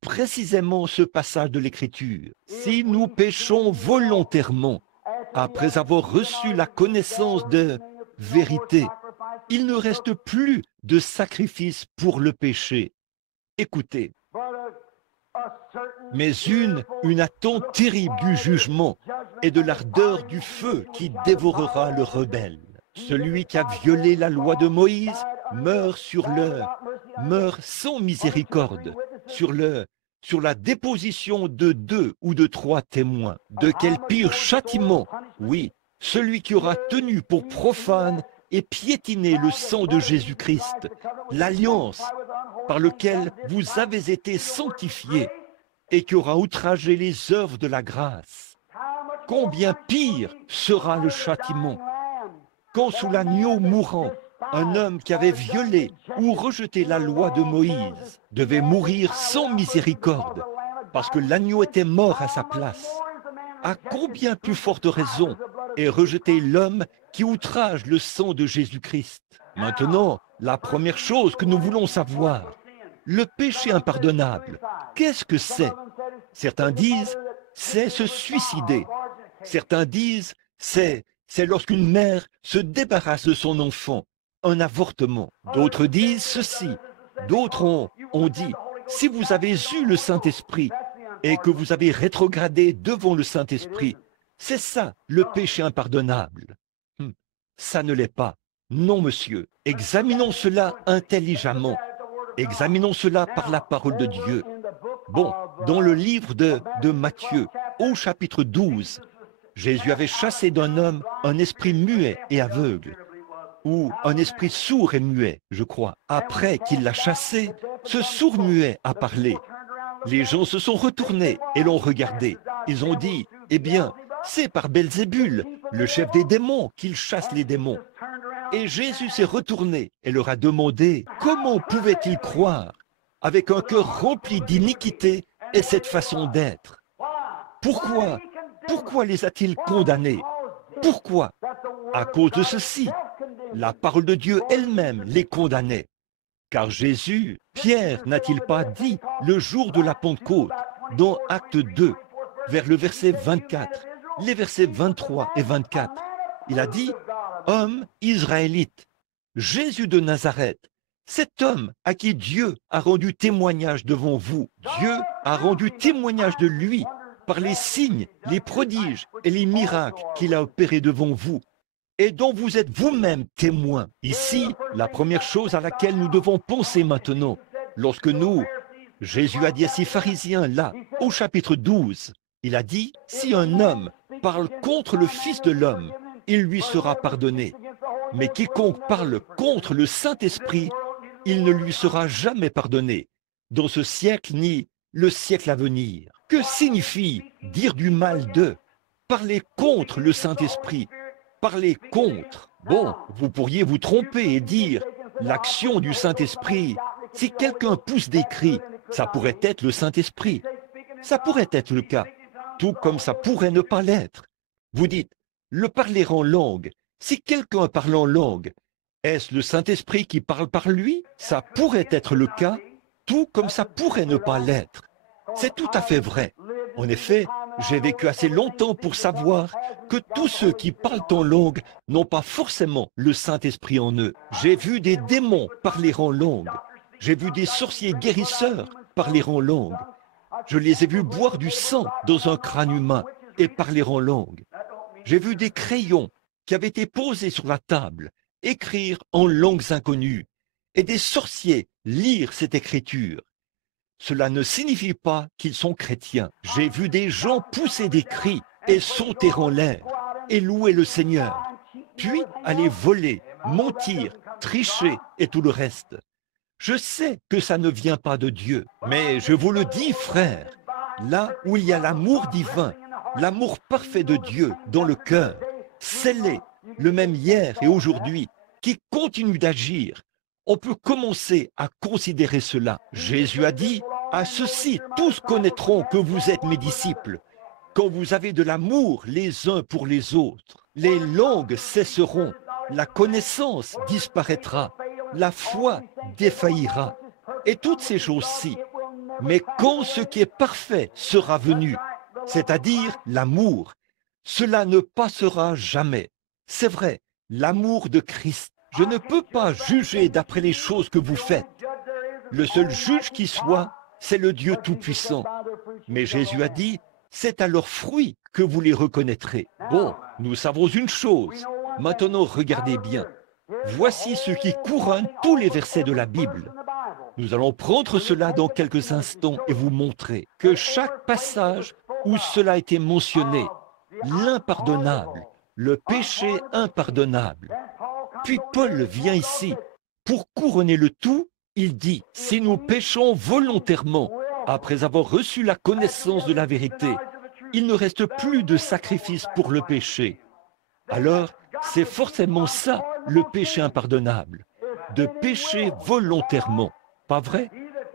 Précisément ce passage de l'Écriture. Si nous péchons volontairement, après avoir reçu la connaissance de vérité, il ne reste plus de sacrifice pour le péché. Écoutez, mais une attente terrible du jugement et de l'ardeur du feu qui dévorera le rebelle. Celui qui a violé la loi de Moïse meurt sans miséricorde sur la déposition de 2 ou de 3 témoins. De quel pire châtiment, oui, celui qui aura tenu pour profane et piétiné le sang de Jésus-Christ, l'alliance par laquelle vous avez été sanctifiés et qui aura outragé les œuvres de la grâce. Combien pire sera le châtiment quand sous l'agneau mourant, un homme qui avait violé ou rejeté la loi de Moïse devait mourir sans miséricorde parce que l'agneau était mort à sa place. À combien plus forte raison est rejeté l'homme qui outrage le sang de Jésus-Christ? Maintenant, la première chose que nous voulons savoir, le péché impardonnable, qu'est-ce que c'est? Certains disent, c'est se suicider. Certains disent, c'est lorsqu'une mère se débarrasse de son enfant, un avortement. D'autres disent ceci. D'autres ont dit, si vous avez eu le Saint-Esprit et que vous avez rétrogradé devant le Saint-Esprit, c'est ça le péché impardonnable. Ça ne l'est pas. Non, monsieur. Examinons cela intelligemment. Examinons cela par la parole de Dieu. Bon, dans le livre de Matthieu, au chapitre 12, Jésus avait chassé d'un homme un esprit muet et aveugle, ou un esprit sourd et muet, je crois. Après qu'il l'a chassé, ce sourd-muet a parlé. Les gens se sont retournés et l'ont regardé. Ils ont dit, eh bien, c'est par Belzébul, le chef des démons, qu'il chasse les démons. Et Jésus s'est retourné et leur a demandé comment pouvait-il croire avec un cœur rempli d'iniquité et cette façon d'être. Pourquoi? Pourquoi les a-t-il condamnés? Pourquoi? À cause de ceci, la parole de Dieu elle-même les condamnait. Car Jésus, Pierre n'a-t-il pas dit le jour de la Pentecôte, dans Acte 2, vers le verset 24, les versets 23 et 24, il a dit, « Homme israélite, Jésus de Nazareth, cet homme à qui Dieu a rendu témoignage devant vous, Dieu a rendu témoignage de lui par les signes, les prodiges et les miracles qu'il a opérés devant vous, et dont vous êtes vous-même témoins. » Ici, la première chose à laquelle nous devons penser maintenant, lorsque Jésus a dit à ces pharisiens là, au chapitre 12, il a dit, « Si un homme parle contre le Fils de l'homme, il lui sera pardonné. Mais quiconque parle contre le Saint-Esprit, il ne lui sera jamais pardonné, dans ce siècle ni le siècle à venir. » Que signifie dire du mal d'eux? Parler contre le Saint-Esprit, parler contre. Bon, vous pourriez vous tromper et dire l'action du Saint-Esprit. Si quelqu'un pousse des cris, ça pourrait être le Saint-Esprit. Ça pourrait être le cas, tout comme ça pourrait ne pas l'être. Vous dites, le parler en langue. Si quelqu'un parle en langue, est-ce le Saint-Esprit qui parle par lui? Ça pourrait être le cas, tout comme ça pourrait ne pas l'être. C'est tout à fait vrai. En effet, j'ai vécu assez longtemps pour savoir que tous ceux qui parlent en langue n'ont pas forcément le Saint-Esprit en eux. J'ai vu des démons parler en langue. J'ai vu des sorciers guérisseurs parler en langue. Je les ai vus boire du sang dans un crâne humain et parler en langue. J'ai vu des crayons qui avaient été posés sur la table, écrire en langues inconnues, et des sorciers lire cette écriture. Cela ne signifie pas qu'ils sont chrétiens. J'ai vu des gens pousser des cris et sauter en l'air et louer le Seigneur, puis aller voler, mentir, tricher et tout le reste. Je sais que ça ne vient pas de Dieu, mais je vous le dis, frère, là où il y a l'amour divin, l'amour parfait de Dieu dans le cœur, scellé, le même hier et aujourd'hui, qui continue d'agir, on peut commencer à considérer cela. Jésus a dit, « À ceci, tous connaîtront que vous êtes mes disciples, quand vous avez de l'amour les uns pour les autres. Les langues cesseront, la connaissance disparaîtra, la foi défaillira, et toutes ces choses-ci. Mais quand ce qui est parfait sera venu, c'est-à-dire l'amour, cela ne passera jamais. » C'est vrai, l'amour de Christ. Je ne peux pas juger d'après les choses que vous faites. Le seul juge qui soit, c'est le Dieu Tout-Puissant. Mais Jésus a dit, c'est à leurs fruits que vous les reconnaîtrez. Bon, nous savons une chose. Maintenant, regardez bien. Voici ce qui couronne tous les versets de la Bible. Nous allons prendre cela dans quelques instants et vous montrer que chaque passage où cela a été mentionné, l'impardonnable, le péché impardonnable. Puis Paul vient ici. Pour couronner le tout, il dit, si nous péchons volontairement, après avoir reçu la connaissance de la vérité, il ne reste plus de sacrifice pour le péché. Alors, c'est forcément ça, le péché impardonnable. De pécher volontairement. Pas vrai?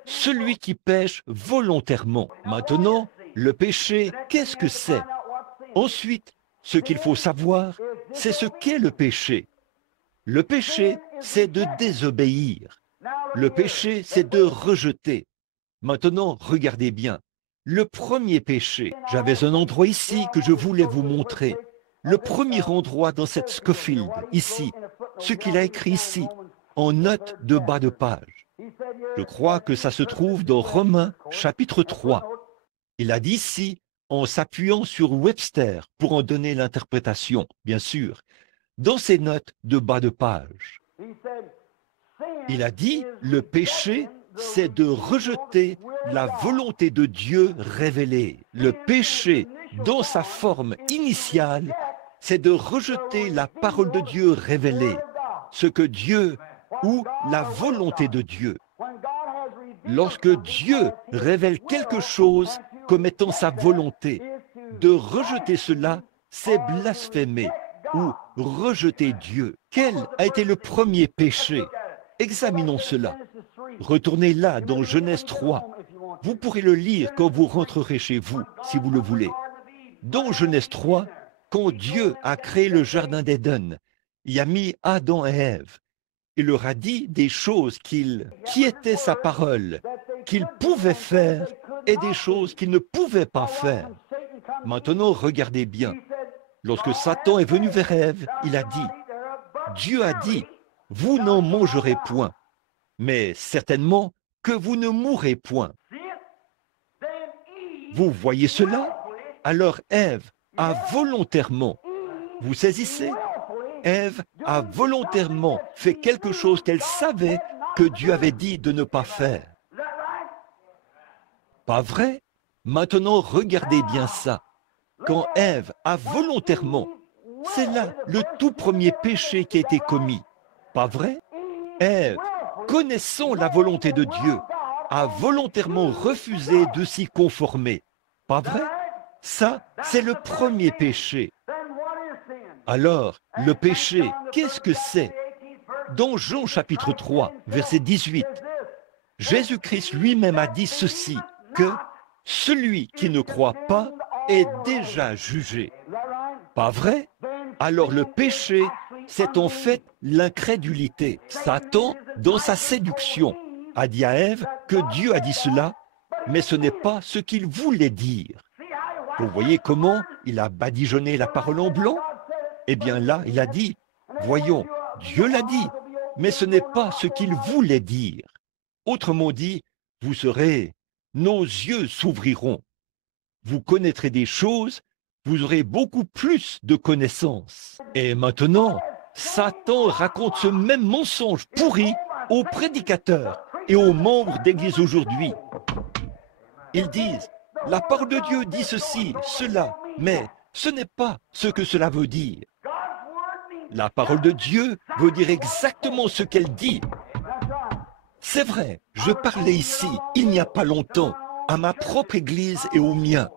Celui qui pêche volontairement. Maintenant, le péché, qu'est-ce que c'est? Ensuite, ce qu'il faut savoir, c'est ce qu'est le péché. Le péché, c'est de désobéir. Le péché, c'est de rejeter. Maintenant, regardez bien. Le premier péché, j'avais un endroit ici que je voulais vous montrer. Le premier endroit dans cette Scofield, ici, ce qu'il a écrit ici, en note de bas de page. Je crois que ça se trouve dans Romains, chapitre 3. Il a dit ici, en s'appuyant sur Webster pour en donner l'interprétation, bien sûr, dans ses notes de bas de page. Il a dit, le péché, c'est de rejeter la volonté de Dieu révélée. Le péché, dans sa forme initiale, c'est de rejeter la parole de Dieu révélée, ce que Dieu ou la volonté de Dieu. Lorsque Dieu révèle quelque chose comme étant sa volonté, de rejeter cela, c'est blasphémer. ou rejeter Dieu. Quel a été le premier péché? Examinons cela. Retournez là dans Genèse 3. Vous pourrez le lire quand vous rentrerez chez vous, si vous le voulez. Dans Genèse 3, quand Dieu a créé le jardin d'Éden, il a mis Adam et Ève. Il leur a dit des choses qui étaient sa parole, qu'ils pouvaient faire et des choses qu'ils ne pouvaient pas faire. Maintenant, regardez bien. Lorsque Satan est venu vers Ève, il a dit, Dieu a dit, vous n'en mangerez point, mais certainement que vous ne mourrez point. Vous voyez cela? Alors Ève a volontairement, vous saisissez? Ève a volontairement fait quelque chose qu'elle savait que Dieu avait dit de ne pas faire. Pas vrai? Maintenant, regardez bien ça. Quand Ève a volontairement, c'est là le tout premier péché qui a été commis. Pas vrai? Ève, connaissant la volonté de Dieu, a volontairement refusé de s'y conformer. Pas vrai? Ça, c'est le premier péché. Alors, le péché, qu'est-ce que c'est? Dans Jean chapitre 3, verset 18, Jésus-Christ lui-même a dit ceci, que celui qui ne croit pas est déjà jugé. Pas vrai? Alors le péché, c'est en fait l'incrédulité. Satan, dans sa séduction, a dit à Ève que Dieu a dit cela, mais ce n'est pas ce qu'il voulait dire. Vous voyez comment il a badigeonné la parole en blanc? Eh bien là, il a dit, voyons, Dieu l'a dit, mais ce n'est pas ce qu'il voulait dire. Autrement dit, vous serez, nos yeux s'ouvriront. Vous connaîtrez des choses, vous aurez beaucoup plus de connaissances. Et maintenant, Satan raconte ce même mensonge pourri aux prédicateurs et aux membres d'Église aujourd'hui. Ils disent, la parole de Dieu dit ceci, cela, mais ce n'est pas ce que cela veut dire. La parole de Dieu veut dire exactement ce qu'elle dit. C'est vrai, je parlais ici, il n'y a pas longtemps, à ma propre église et au mien,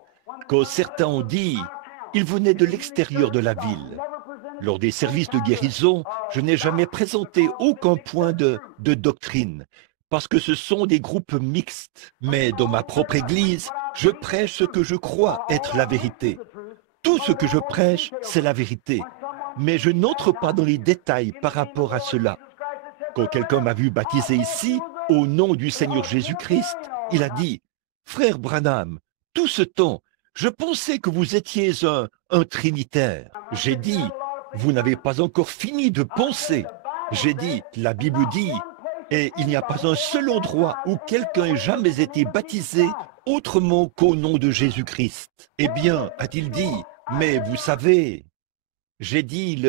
quand certains ont dit, ils venaient de l'extérieur de la ville. Lors des services de guérison, je n'ai jamais présenté aucun point de doctrine, parce que ce sont des groupes mixtes. Mais dans ma propre église, je prêche ce que je crois être la vérité. Tout ce que je prêche, c'est la vérité. Mais je n'entre pas dans les détails par rapport à cela. Quand quelqu'un m'a vu baptiser ici, au nom du Seigneur Jésus-Christ, il a dit, « Frère Branham, tout ce temps, je pensais que vous étiez un trinitaire. » J'ai dit, « Vous n'avez pas encore fini de penser. » J'ai dit, « La Bible dit, et il n'y a pas un seul endroit où quelqu'un ait jamais été baptisé autrement qu'au nom de Jésus-Christ. » Eh bien, a-t-il dit, « Mais vous savez, j'ai dit,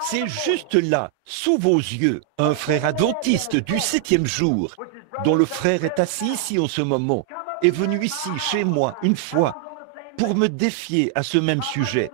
c'est juste là, sous vos yeux, un frère adventiste du 7e jour, dont le frère est assis ici en ce moment, est venu ici, chez moi, une fois, pour me défier à ce même sujet.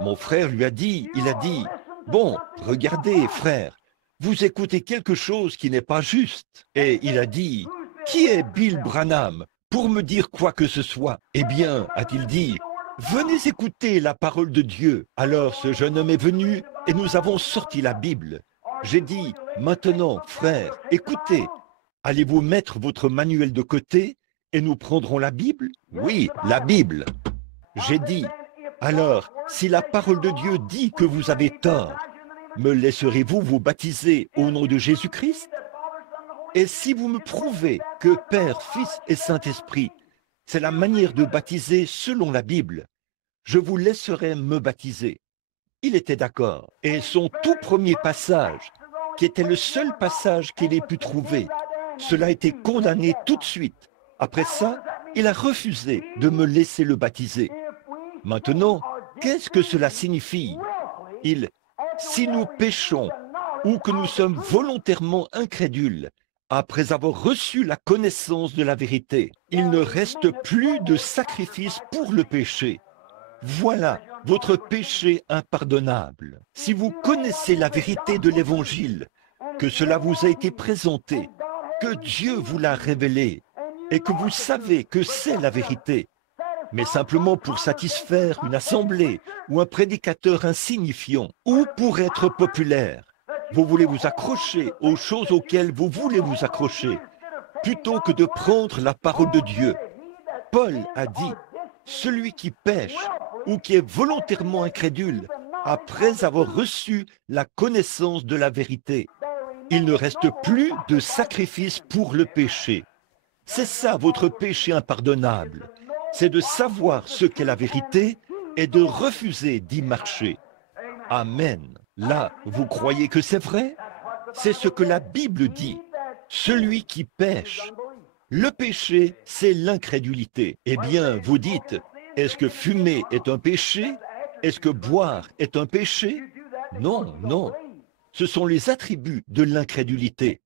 Mon frère lui a dit, il a dit, bon, regardez, frère, vous écoutez quelque chose qui n'est pas juste. Et il a dit, qui est Bill Branham pour me dire quoi que ce soit? Eh bien, a-t-il dit, venez écouter la parole de Dieu. Alors ce jeune homme est venu et nous avons sorti la Bible. J'ai dit, maintenant, frère, écoutez, allez-vous mettre votre manuel de côté et nous prendrons la Bible? Oui, la Bible. J'ai dit, alors, si la parole de Dieu dit que vous avez tort, me laisserez-vous vous baptiser au nom de Jésus-Christ? Et si vous me prouvez que Père, Fils et Saint-Esprit, c'est la manière de baptiser selon la Bible, je vous laisserai me baptiser. Il était d'accord. Et son tout premier passage, qui était le seul passage qu'il ait pu trouver, cela a été condamné tout de suite. Après ça, il a refusé de me laisser le baptiser. Maintenant, qu'est-ce que cela signifie? Si nous péchons ou que nous sommes volontairement incrédules, après avoir reçu la connaissance de la vérité, il ne reste plus de sacrifice pour le péché. Voilà votre péché impardonnable. Si vous connaissez la vérité de l'Évangile, que cela vous a été présenté, que Dieu vous l'a révélé, et que vous savez que c'est la vérité, mais simplement pour satisfaire une assemblée ou un prédicateur insignifiant, ou pour être populaire. Vous voulez vous accrocher aux choses auxquelles vous voulez vous accrocher, plutôt que de prendre la parole de Dieu. Paul a dit, celui qui pêche ou qui est volontairement incrédule, après avoir reçu la connaissance de la vérité, il ne reste plus de sacrifice pour le péché. C'est ça votre péché impardonnable, c'est de savoir ce qu'est la vérité et de refuser d'y marcher. Amen. Là, vous croyez que c'est vrai? C'est ce que la Bible dit. Celui qui pêche. Le péché, c'est l'incrédulité. Eh bien, vous dites, est-ce que fumer est un péché? Est-ce que boire est un péché? Non, non. Ce sont les attributs de l'incrédulité.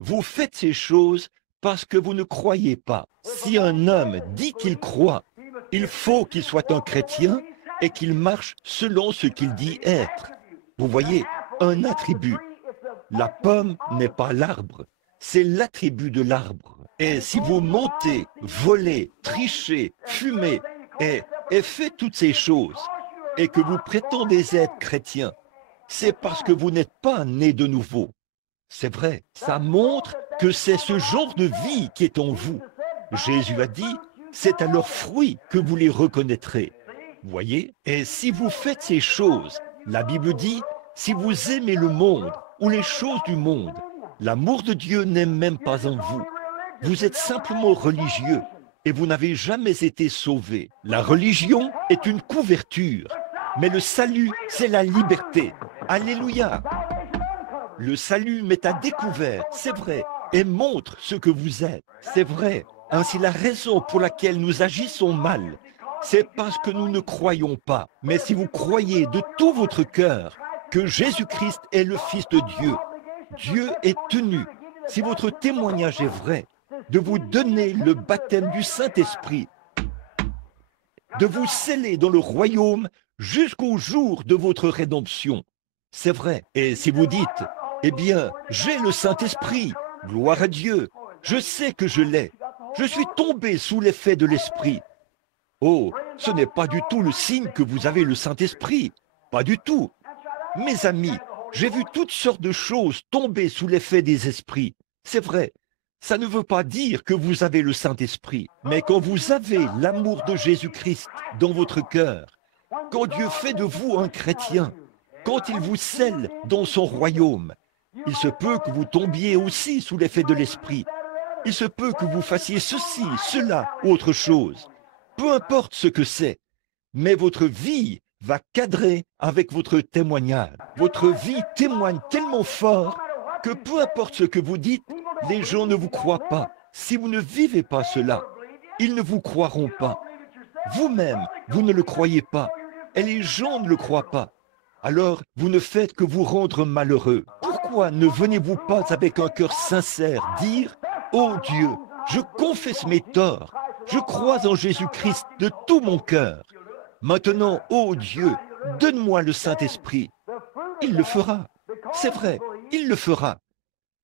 Vous faites ces choses parce que vous ne croyez pas. Si un homme dit qu'il croit, il faut qu'il soit un chrétien et qu'il marche selon ce qu'il dit être. Vous voyez, un attribut. La pomme n'est pas l'arbre, c'est l'attribut de l'arbre. Et si vous mentez, volez, trichez, fumez et faites toutes ces choses, et que vous prétendez être chrétien, c'est parce que vous n'êtes pas né de nouveau. C'est vrai, ça montre que c'est ce genre de vie qui est en vous. Jésus a dit, c'est à leurs fruits que vous les reconnaîtrez. Vous voyez? Et si vous faites ces choses, la Bible dit, si vous aimez le monde ou les choses du monde, l'amour de Dieu n'est même pas en vous. Vous êtes simplement religieux et vous n'avez jamais été sauvé. La religion est une couverture, mais le salut, c'est la liberté. Alléluia! Le salut met à découvert, c'est vrai, et montre ce que vous êtes. C'est vrai. Ainsi, la raison pour laquelle nous agissons mal, c'est parce que nous ne croyons pas. Mais si vous croyez de tout votre cœur que Jésus-Christ est le Fils de Dieu, Dieu est tenu, si votre témoignage est vrai, de vous donner le baptême du Saint-Esprit, de vous sceller dans le royaume jusqu'au jour de votre rédemption. C'est vrai. Et si vous dites, eh bien, j'ai le Saint-Esprit, gloire à Dieu, je sais que je l'ai, je suis tombé sous l'effet de l'Esprit. Oh, ce n'est pas du tout le signe que vous avez le Saint-Esprit, pas du tout. Mes amis, j'ai vu toutes sortes de choses tomber sous l'effet des esprits. C'est vrai, ça ne veut pas dire que vous avez le Saint-Esprit, mais quand vous avez l'amour de Jésus-Christ dans votre cœur, quand Dieu fait de vous un chrétien, quand il vous scelle dans son royaume, il se peut que vous tombiez aussi sous l'effet de l'Esprit. Il se peut que vous fassiez ceci, cela, autre chose. Peu importe ce que c'est, mais votre vie va cadrer avec votre témoignage. Votre vie témoigne tellement fort que peu importe ce que vous dites, les gens ne vous croient pas. Si vous ne vivez pas cela, ils ne vous croiront pas. Vous-même, vous ne le croyez pas, et les gens ne le croient pas. Alors, vous ne faites que vous rendre malheureux. Pourquoi ne venez-vous pas avec un cœur sincère dire « Oh Dieu, je confesse mes torts, je crois en Jésus-Christ de tout mon cœur. Maintenant, oh Dieu, donne-moi le Saint-Esprit. » Il le fera. C'est vrai, il le fera.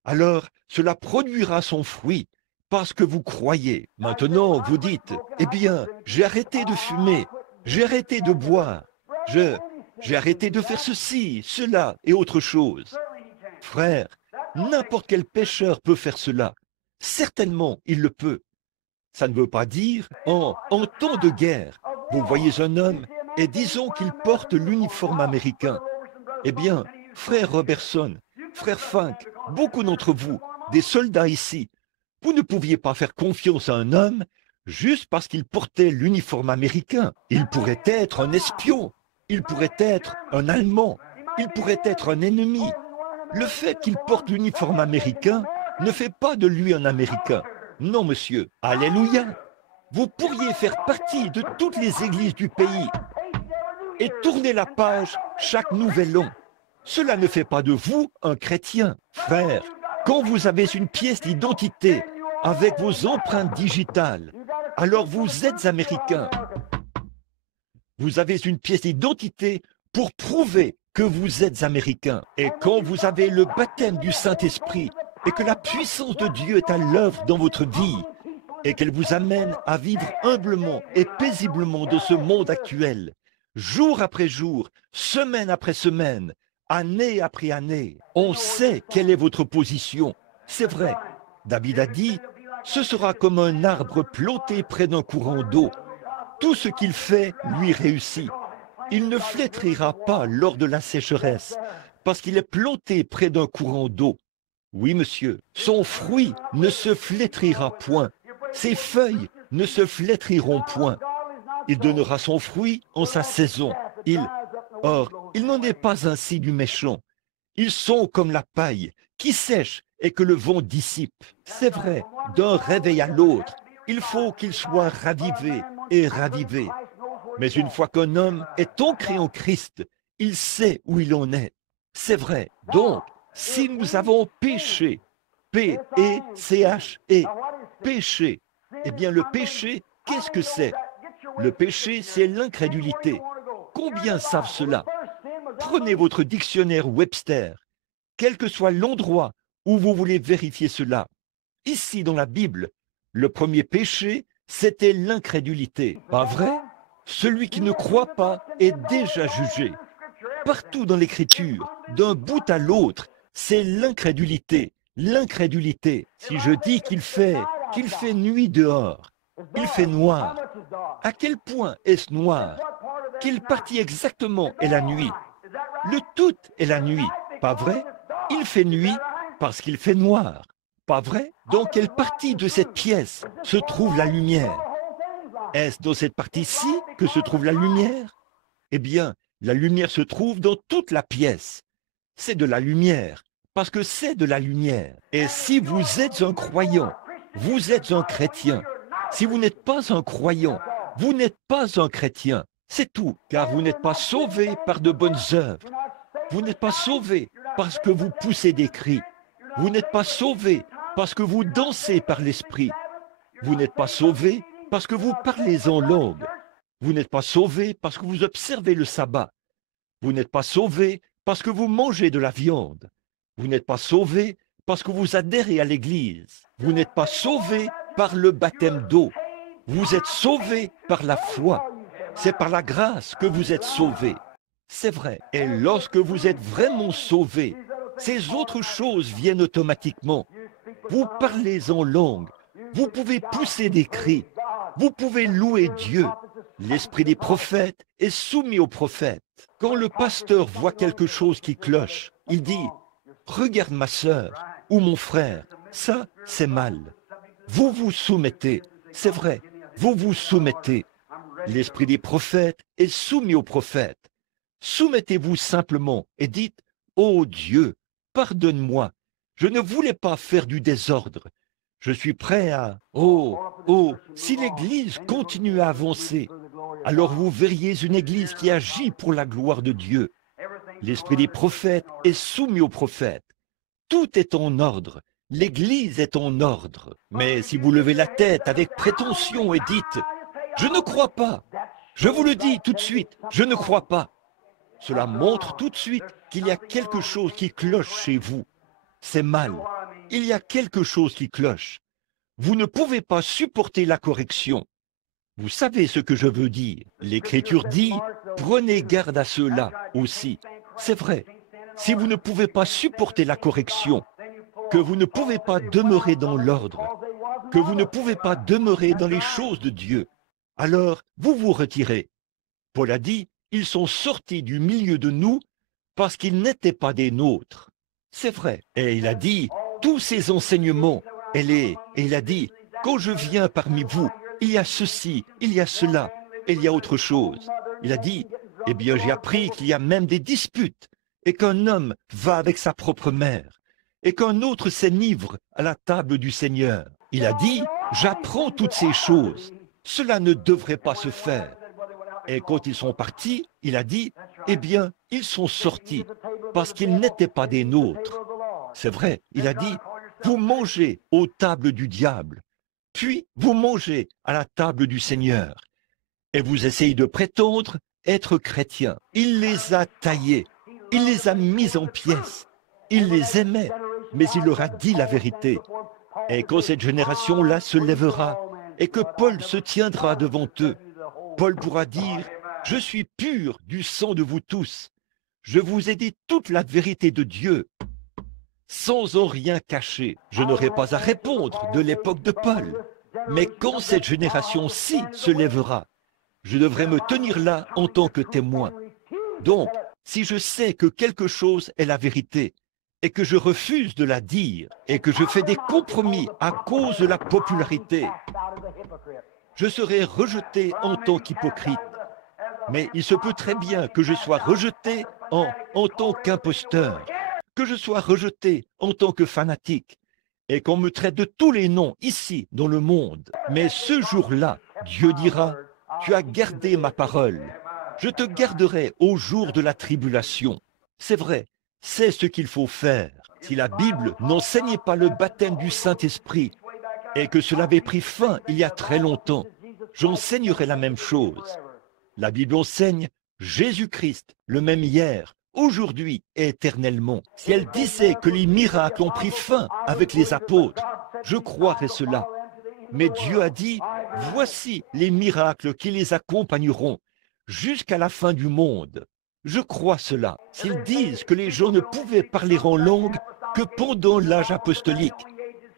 Alors, cela produira son fruit, parce que vous croyez. Maintenant, vous dites, eh bien, j'ai arrêté de fumer, j'ai arrêté de boire, j'ai arrêté de faire ceci, cela et autre chose. Frère, n'importe quel pécheur peut faire cela. Certainement, il le peut. Ça ne veut pas dire, en temps de guerre, vous voyez un homme et disons qu'il porte l'uniforme américain. Eh bien, frère Robertson, frère Funk, beaucoup d'entre vous, des soldats ici, vous ne pouviez pas faire confiance à un homme juste parce qu'il portait l'uniforme américain. Il pourrait être un espion, il pourrait être un Allemand, il pourrait être un ennemi. Le fait qu'il porte l'uniforme américain ne fait pas de lui un Américain. Non, monsieur. Alléluia. Vous pourriez faire partie de toutes les églises du pays et tourner la page chaque nouvel an. Cela ne fait pas de vous un chrétien. Frère, quand vous avez une pièce d'identité avec vos empreintes digitales, alors vous êtes américain. Vous avez une pièce d'identité pour prouver que vous êtes américain. Et quand vous avez le baptême du Saint-Esprit et que la puissance de Dieu est à l'œuvre dans votre vie, et qu'elle vous amène à vivre humblement et paisiblement de ce monde actuel, jour après jour, semaine après semaine, année après année. On sait quelle est votre position. C'est vrai. David a dit, ce sera comme un arbre planté près d'un courant d'eau. Tout ce qu'il fait lui réussit. Il ne flétrira pas lors de la sécheresse, parce qu'il est planté près d'un courant d'eau. Oui, monsieur, son fruit ne se flétrira point. Ses feuilles ne se flétriront point. Il donnera son fruit en sa saison. Or, il n'en est pas ainsi du méchant. Ils sont comme la paille, qui sèche et que le vent dissipe. C'est vrai, d'un réveil à l'autre, il faut qu'il soit ravivé et ravivé. Mais une fois qu'un homme est ancré en Christ, il sait où il en est. C'est vrai. Donc, si nous avons péché, P-E-C-H-E, péché, eh bien le péché, qu'est-ce que c'est? Le péché, c'est l'incrédulité. Combien savent cela? Prenez votre dictionnaire Webster, quel que soit l'endroit où vous voulez vérifier cela. Ici, dans la Bible, le premier péché, c'était l'incrédulité. Pas vrai? Celui qui ne croit pas est déjà jugé. Partout dans l'Écriture, d'un bout à l'autre, c'est l'incrédulité. L'incrédulité. Si je dis qu'il fait nuit dehors, il fait noir. À quel point est-ce noir? Quelle partie exactement est la nuit? Le tout est la nuit, pas vrai? Il fait nuit parce qu'il fait noir, pas vrai? Dans quelle partie de cette pièce se trouve la lumière? Est-ce dans cette partie-ci que se trouve la lumière? Eh bien, la lumière se trouve dans toute la pièce. C'est de la lumière, parce que c'est de la lumière. Et si vous êtes un croyant, vous êtes un chrétien. Si vous n'êtes pas un croyant, vous n'êtes pas un chrétien. C'est tout, car vous n'êtes pas sauvé par de bonnes œuvres. Vous n'êtes pas sauvé parce que vous poussez des cris. Vous n'êtes pas sauvé parce que vous dansez par l'esprit. Vous n'êtes pas sauvé parce que vous parlez en langue. Vous n'êtes pas sauvé parce que vous observez le sabbat. Vous n'êtes pas sauvé parce que vous mangez de la viande. Vous n'êtes pas sauvé parce que vous adhérez à l'Église. Vous n'êtes pas sauvé par le baptême d'eau. Vous êtes sauvé par la foi. C'est par la grâce que vous êtes sauvés. C'est vrai. Et lorsque vous êtes vraiment sauvés, ces autres choses viennent automatiquement. Vous parlez en langue. Vous pouvez pousser des cris. Vous pouvez louer Dieu. L'esprit des prophètes est soumis aux prophètes. Quand le pasteur voit quelque chose qui cloche, il dit « Regarde ma sœur ou mon frère, ça c'est mal. » Vous vous soumettez. C'est vrai, vous vous soumettez. L'esprit des prophètes est soumis aux prophètes. Soumettez-vous simplement et dites « Oh Dieu, pardonne-moi, je ne voulais pas faire du désordre. Je suis prêt à... Oh, si l'Église continue à avancer, alors vous verriez une Église qui agit pour la gloire de Dieu. L'esprit des prophètes est soumis aux prophètes. Tout est en ordre. L'Église est en ordre. Mais si vous levez la tête avec prétention et dites « Je ne crois pas », je vous le dis tout de suite, je ne crois pas. Cela montre tout de suite qu'il y a quelque chose qui cloche chez vous. C'est mal. Il y a quelque chose qui cloche. Vous ne pouvez pas supporter la correction. Vous savez ce que je veux dire. L'Écriture dit, prenez garde à cela aussi. C'est vrai. Si vous ne pouvez pas supporter la correction, que vous ne pouvez pas demeurer dans l'ordre, que vous ne pouvez pas demeurer dans les choses de Dieu, alors vous vous retirez. Paul a dit, ils sont sortis du milieu de nous parce qu'ils n'étaient pas des nôtres. C'est vrai. Et il a dit, tous ces enseignements, et il a dit, quand je viens parmi vous, il y a ceci, il y a cela, et il y a autre chose. Il a dit, eh bien j'ai appris qu'il y a même des disputes, et qu'un homme va avec sa propre mère, et qu'un autre s'enivre à la table du Seigneur. Il a dit, j'apprends toutes ces choses. Cela ne devrait pas se faire. Et quand ils sont partis, il a dit, eh bien, ils sont sortis, parce qu'ils n'étaient pas des nôtres. C'est vrai, il a dit, vous mangez aux tables du diable, puis vous mangez à la table du Seigneur. Et vous essayez de prétendre être chrétien. Il les a taillés, il les a mis en pièces, il les aimait, mais il leur a dit la vérité. Et quand cette génération-là se lèvera, et que Paul se tiendra devant eux. Paul pourra dire, « Je suis pur du sang de vous tous. Je vous ai dit toute la vérité de Dieu, sans en rien cacher. Je n'aurai pas à répondre de l'époque de Paul. Mais quand cette génération-ci se lèvera, je devrais me tenir là en tant que témoin. Donc, si je sais que quelque chose est la vérité, et que je refuse de la dire, et que je fais des compromis à cause de la popularité, je serai rejeté en tant qu'hypocrite. Mais il se peut très bien que je sois rejeté en tant qu'imposteur, que je sois rejeté en tant que fanatique, et qu'on me traite de tous les noms ici dans le monde. Mais ce jour-là, Dieu dira, « Tu as gardé ma parole. Je te garderai au jour de la tribulation. » C'est vrai, c'est ce qu'il faut faire. Si la Bible n'enseignait pas le baptême du Saint-Esprit et que cela avait pris fin il y a très longtemps, j'enseignerais la même chose. La Bible enseigne Jésus-Christ, le même hier, aujourd'hui et éternellement. Si elle disait que les miracles ont pris fin avec les apôtres, je croirais cela. Mais Dieu a dit, voici les miracles qui les accompagneront jusqu'à la fin du monde. Je crois cela. S'ils disent que les gens ne pouvaient parler en langue que pendant l'âge apostolique,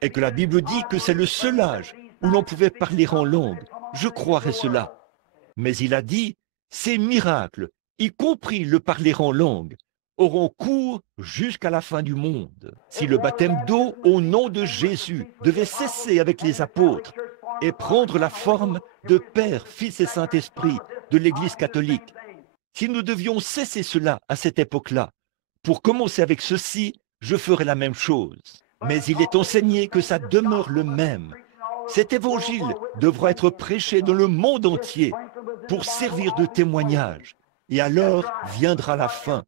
et que la Bible dit que c'est le seul âge où l'on pouvait parler en langue, je croirais cela. Mais il a dit, ces miracles, y compris le parler en langue, auront cours jusqu'à la fin du monde. Si le baptême d'eau au nom de Jésus devait cesser avec les apôtres et prendre la forme de Père, Fils et Saint-Esprit de l'Église catholique, si nous devions cesser cela à cette époque-là, pour commencer avec ceci, je ferai la même chose. Mais il est enseigné que ça demeure le même. Cet évangile devra être prêché dans le monde entier pour servir de témoignage. Et alors viendra la fin.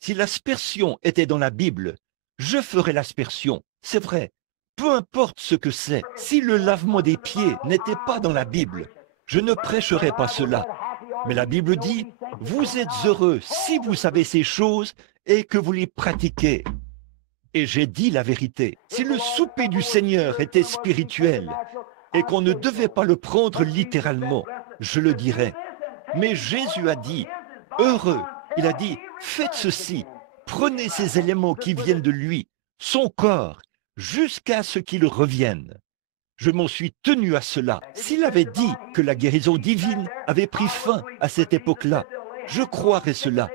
Si l'aspersion était dans la Bible, je ferais l'aspersion. C'est vrai. Peu importe ce que c'est. Si le lavement des pieds n'était pas dans la Bible, je ne prêcherais pas cela. Mais la Bible dit, vous êtes heureux si vous savez ces choses et que vous les pratiquez. Et j'ai dit la vérité. Si le souper du Seigneur était spirituel et qu'on ne devait pas le prendre littéralement, je le dirais. Mais Jésus a dit, heureux, il a dit, faites ceci, prenez ces éléments qui viennent de lui, son corps, jusqu'à ce qu'il revienne. Je m'en suis tenu à cela. S'il avait dit que la guérison divine avait pris fin à cette époque-là, je croirais cela.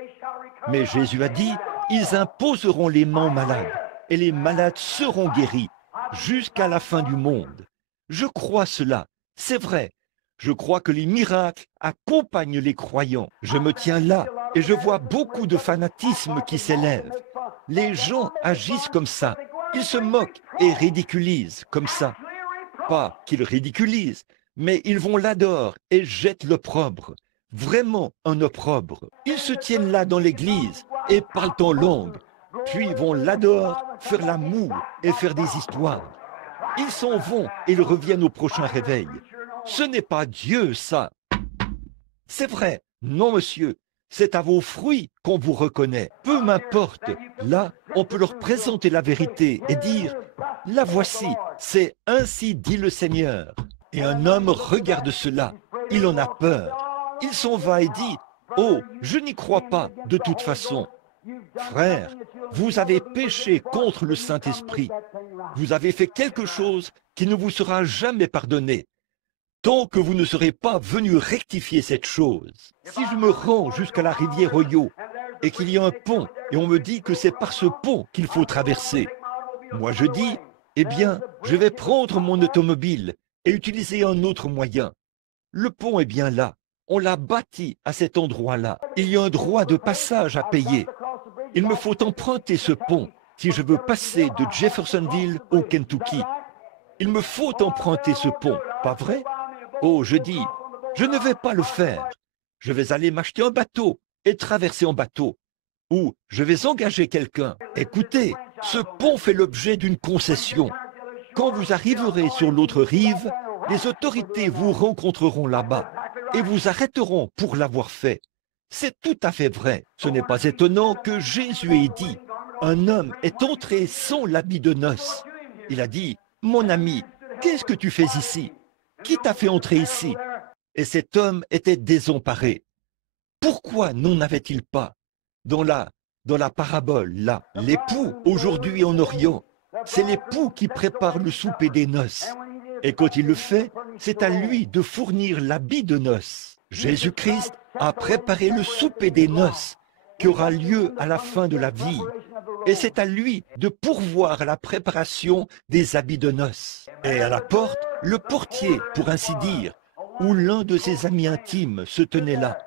Mais Jésus a dit, ils imposeront les mains aux malades, et les malades seront guéris jusqu'à la fin du monde. Je crois cela, c'est vrai. Je crois que les miracles accompagnent les croyants. Je me tiens là et je vois beaucoup de fanatisme qui s'élève. Les gens agissent comme ça. Ils se moquent et ridiculisent comme ça. Pas qu'ils ridiculisent, mais ils vont là-dehors et jettent l'opprobre. Vraiment un opprobre. Ils se tiennent là dans l'église et parlent en langue. Puis vont là-dehors faire la moue et faire des histoires. Ils s'en vont et ils reviennent au prochain réveil. Ce n'est pas Dieu, ça. C'est vrai. Non, monsieur. C'est à vos fruits qu'on vous reconnaît. Peu m'importe. Là, on peut leur présenter la vérité et dire, la voici, c'est ainsi dit le Seigneur. Et un homme regarde cela. Il en a peur. Il s'en va et dit, oh, je n'y crois pas de toute façon. Frère, vous avez péché contre le Saint-Esprit. Vous avez fait quelque chose qui ne vous sera jamais pardonné, tant que vous ne serez pas venu rectifier cette chose. Si je me rends jusqu'à la rivière Oyo et qu'il y a un pont et on me dit que c'est par ce pont qu'il faut traverser, moi je dis, eh bien, je vais prendre mon automobile et utiliser un autre moyen. Le pont est bien là. On l'a bâti à cet endroit-là. Il y a un droit de passage à payer. Il me faut emprunter ce pont si je veux passer de Jeffersonville au Kentucky. Il me faut emprunter ce pont, pas vrai? Oh, je dis, je ne vais pas le faire. Je vais aller m'acheter un bateau et traverser en bateau. Ou je vais engager quelqu'un. Écoutez, ce pont fait l'objet d'une concession. Quand vous arriverez sur l'autre rive, les autorités vous rencontreront là-bas et vous arrêteront pour l'avoir fait. C'est tout à fait vrai. Ce n'est pas étonnant que Jésus ait dit, un homme est entré sans l'habit de noces. Il a dit, mon ami, qu'est-ce que tu fais ici? qui t'a fait entrer ici? Et cet homme était désemparé. Pourquoi n'en avait-il pas? Dans la parabole, là, l'époux, aujourd'hui en Orient, c'est l'époux qui prépare le souper des noces. Et quand il le fait, c'est à lui de fournir l'habit de noces. Jésus-Christ a préparé le souper des noces qui aura lieu à la fin de la vie. Et c'est à lui de pourvoir à la préparation des habits de noces. Et à la porte, le portier, pour ainsi dire, où l'un de ses amis intimes se tenait là.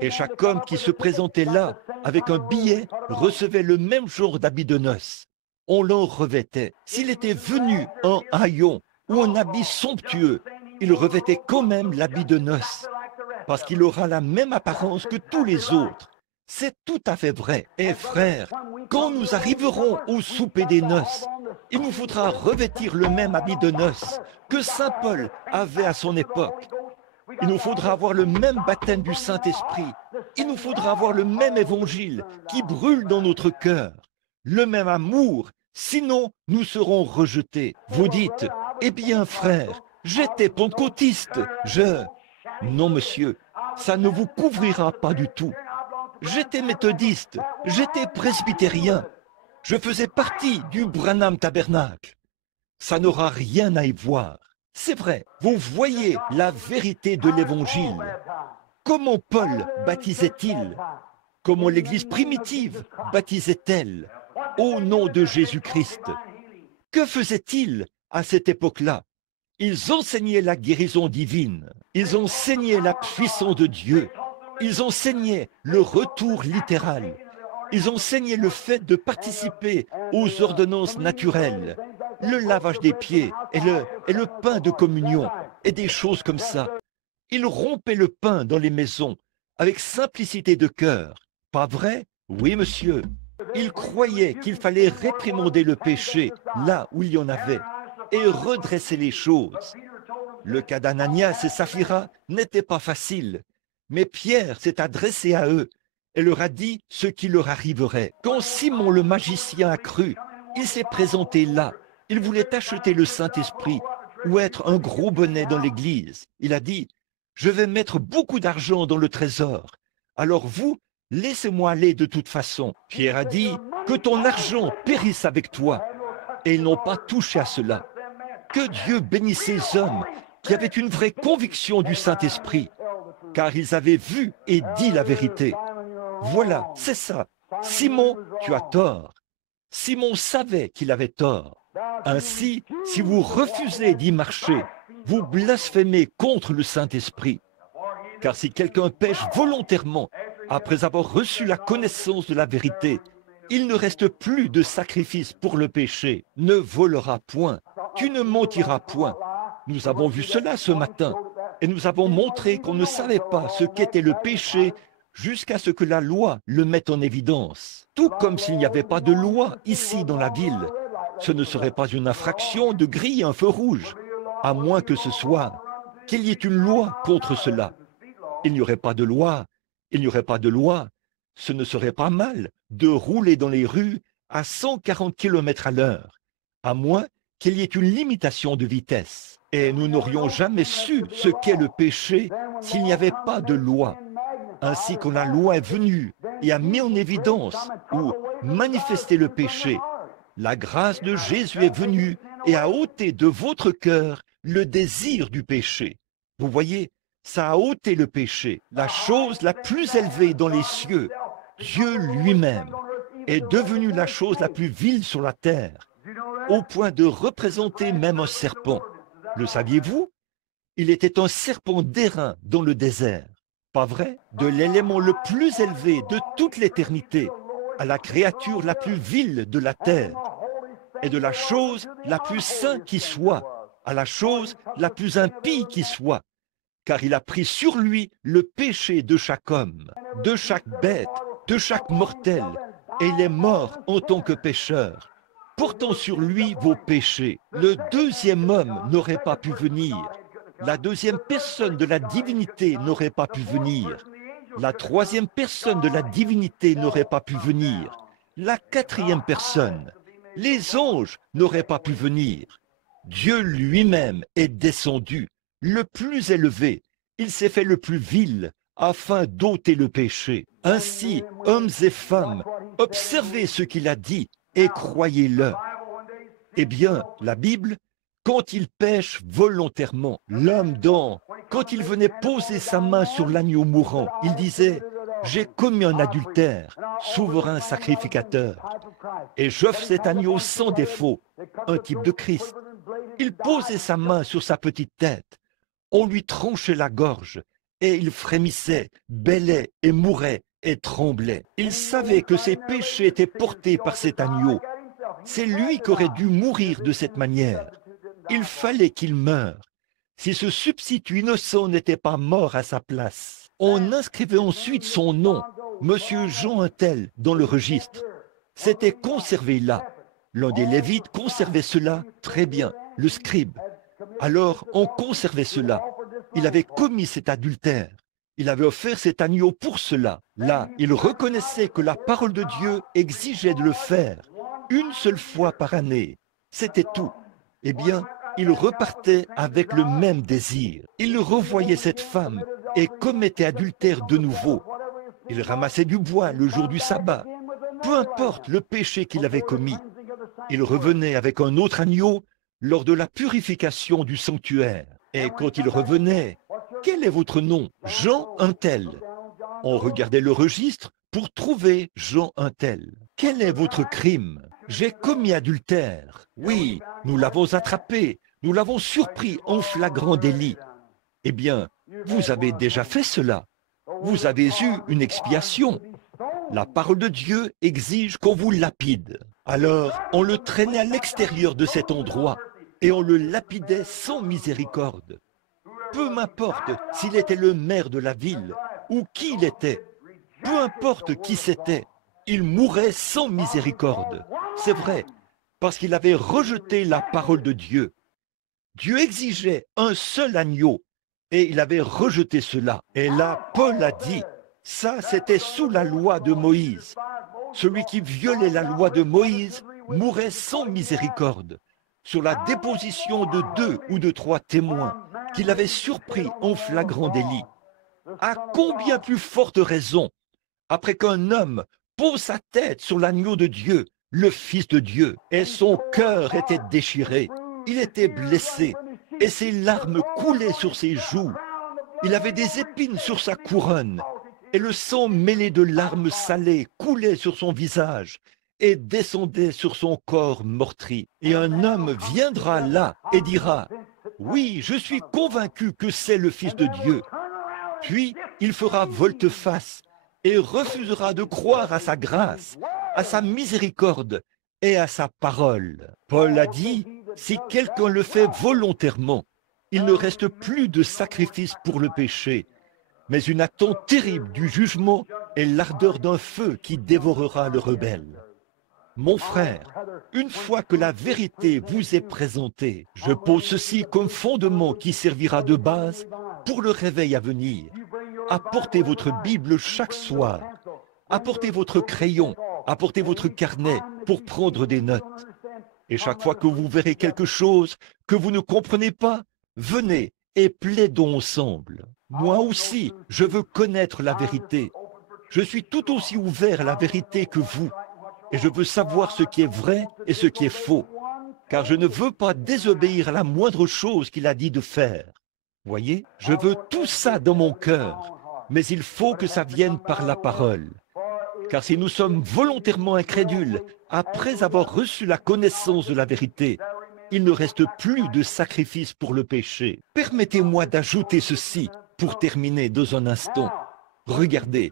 Et chaque homme qui se présentait là avec un billet recevait le même genre d'habit de noces. On l'en revêtait. S'il était venu en haillon ou un habit somptueux, il revêtait quand même l'habit de noces, parce qu'il aura la même apparence que tous les autres. C'est tout à fait vrai. Et frères, quand nous arriverons au souper des noces, il nous faudra revêtir le même habit de noces que saint Paul avait à son époque. Il nous faudra avoir le même baptême du Saint-Esprit. Il nous faudra avoir le même évangile qui brûle dans notre cœur, le même amour, sinon nous serons rejetés. Vous dites, eh bien frère, j'étais pentecôtiste, Non monsieur, ça ne vous couvrira pas du tout. J'étais méthodiste, j'étais presbytérien, je faisais partie du Branham Tabernacle. Ça n'aura rien à y voir. C'est vrai, vous voyez la vérité de l'Évangile. Comment Paul baptisait-il? Comment l'Église primitive baptisait-elle? Au nom de Jésus-Christ. Que faisait-il à cette époque-là? Ils enseignaient la guérison divine. Ils enseignaient la puissance de Dieu. Ils enseignaient le retour littéral. Ils enseignaient le fait de participer aux ordonnances naturelles, le lavage des pieds et le pain de communion et des choses comme ça. Ils rompaient le pain dans les maisons avec simplicité de cœur. Pas vrai? Oui, monsieur. Ils croyaient qu'il fallait réprimander le péché là où il y en avait et redresser les choses. Le cas d'Ananias et Saphira n'était pas facile, mais Pierre s'est adressé à eux et leur a dit ce qui leur arriverait. Quand Simon le magicien a cru, il s'est présenté là. Il voulait acheter le Saint-Esprit ou être un gros bonnet dans l'église. Il a dit, je vais mettre beaucoup d'argent dans le trésor. Alors vous, laissez-moi aller de toute façon. Pierre a dit, que ton argent périsse avec toi. Et ils n'ont pas touché à cela. Que Dieu bénisse ces hommes qui avaient une vraie conviction du Saint-Esprit, car ils avaient vu et dit la vérité. Voilà, c'est ça. Simon, tu as tort. Simon savait qu'il avait tort. Ainsi, si vous refusez d'y marcher, vous blasphémez contre le Saint-Esprit. Car si quelqu'un pêche volontairement, après avoir reçu la connaissance de la vérité, il ne reste plus de sacrifice pour le péché. Ne volera point. Tu ne mentiras point. Nous avons vu cela ce matin et nous avons montré qu'on ne savait pas ce qu'était le péché jusqu'à ce que la loi le mette en évidence. Tout comme s'il n'y avait pas de loi ici dans la ville. Ce ne serait pas une infraction de griller un feu rouge, à moins que ce soit qu'il y ait une loi contre cela. Il n'y aurait pas de loi, il n'y aurait pas de loi. Ce ne serait pas mal de rouler dans les rues à 140 km à l'heure, à moins qu'il y ait une limitation de vitesse. Et nous n'aurions jamais su ce qu'est le péché s'il n'y avait pas de loi. Ainsi quand la loi est venue et a mis en évidence ou manifesté le péché, la grâce de Jésus est venue et a ôté de votre cœur le désir du péché. Vous voyez, ça a ôté le péché, la chose la plus élevée dans les cieux. Dieu lui-même est devenu la chose la plus vile sur la terre, au point de représenter même un serpent. Le saviez-vous? Il était un serpent d'airain dans le désert. Pas vrai? De l'élément le plus élevé de toute l'éternité à la créature la plus vile de la terre et de la chose la plus sainte qui soit à la chose la plus impie qui soit, car il a pris sur lui le péché de chaque homme, de chaque bête, de chaque mortel, et il est mort en tant que pécheur, portant sur lui vos péchés. Le deuxième homme n'aurait pas pu venir. La deuxième personne de la divinité n'aurait pas pu venir. La troisième personne de la divinité n'aurait pas pu venir. La quatrième personne, les anges n'auraient pas pu venir. Dieu lui-même est descendu le plus élevé, il s'est fait le plus vil, afin d'ôter le péché. Ainsi, hommes et femmes, observez ce qu'il a dit et croyez-le. Eh bien, la Bible, quand il pêche volontairement, l'homme quand il venait poser sa main sur l'agneau mourant, il disait, j'ai commis un adultère, souverain sacrificateur, et j'offre cet agneau sans défaut, un type de Christ. Il posait sa main sur sa petite tête, on lui tranchait la gorge, et il frémissait, bêlait et mourait et tremblait. Il savait que ses péchés étaient portés par cet agneau. C'est lui qui aurait dû mourir de cette manière. Il fallait qu'il meure. Si ce substitut innocent n'était pas mort à sa place, on inscrivait ensuite son nom, Monsieur Jean Untel, dans le registre. C'était conservé là. L'un des Lévites conservait cela très bien, le scribe. Alors on conservait cela. Il avait commis cet adultère. Il avait offert cet agneau pour cela. Là, il reconnaissait que la parole de Dieu exigeait de le faire. Une seule fois par année. C'était tout. Eh bien, il repartait avec le même désir. Il revoyait cette femme et commettait adultère de nouveau. Il ramassait du bois le jour du sabbat. Peu importe le péché qu'il avait commis. Il revenait avec un autre agneau lors de la purification du sanctuaire. Et quand il revenait, quel est votre nom? Jean Untel. On regardait le registre pour trouver Jean Untel. Quel est votre crime? J'ai commis adultère. Oui, nous l'avons attrapé, nous l'avons surpris en flagrant délit. Eh bien, vous avez déjà fait cela. Vous avez eu une expiation. La parole de Dieu exige qu'on vous lapide. Alors, on le traînait à l'extérieur de cet endroit et on le lapidait sans miséricorde. Peu m'importe s'il était le maire de la ville ou qui il était. Peu importe qui c'était, il mourait sans miséricorde. C'est vrai, parce qu'il avait rejeté la parole de Dieu. Dieu exigeait un seul agneau et il avait rejeté cela. Et là, Paul a dit, ça c'était sous la loi de Moïse. Celui qui violait la loi de Moïse mourait sans miséricorde, sur la déposition de 2 ou de 3 témoins qu'il avait surpris en flagrant délit. À combien plus forte raison, après qu'un homme pose sa tête sur l'agneau de Dieu, le Fils de Dieu, et son cœur était déchiré, il était blessé, et ses larmes coulaient sur ses joues. Il avait des épines sur sa couronne, et le sang mêlé de larmes salées coulait sur son visage et descendait sur son corps meurtri. Et un homme viendra là et dira, « Oui, je suis convaincu que c'est le Fils de Dieu. » Puis il fera volte-face et refusera de croire à sa grâce, à sa miséricorde et à sa parole. Paul a dit, si quelqu'un le fait volontairement, il ne reste plus de sacrifice pour le péché, mais une attente terrible du jugement et l'ardeur d'un feu qui dévorera le rebelle. Mon frère, une fois que la vérité vous est présentée, je pose ceci comme fondement qui servira de base pour le réveil à venir. Apportez votre Bible chaque soir. Apportez votre crayon, apportez votre carnet pour prendre des notes. Et chaque fois que vous verrez quelque chose que vous ne comprenez pas, venez et plaidons ensemble. Moi aussi, je veux connaître la vérité. Je suis tout aussi ouvert à la vérité que vous. Et je veux savoir ce qui est vrai et ce qui est faux. Car je ne veux pas désobéir à la moindre chose qu'il a dit de faire. Voyez, je veux tout ça dans mon cœur. Mais il faut que ça vienne par la parole. Car si nous sommes volontairement incrédules, après avoir reçu la connaissance de la vérité, il ne reste plus de sacrifice pour le péché. Permettez-moi d'ajouter ceci pour terminer dans un instant. Regardez,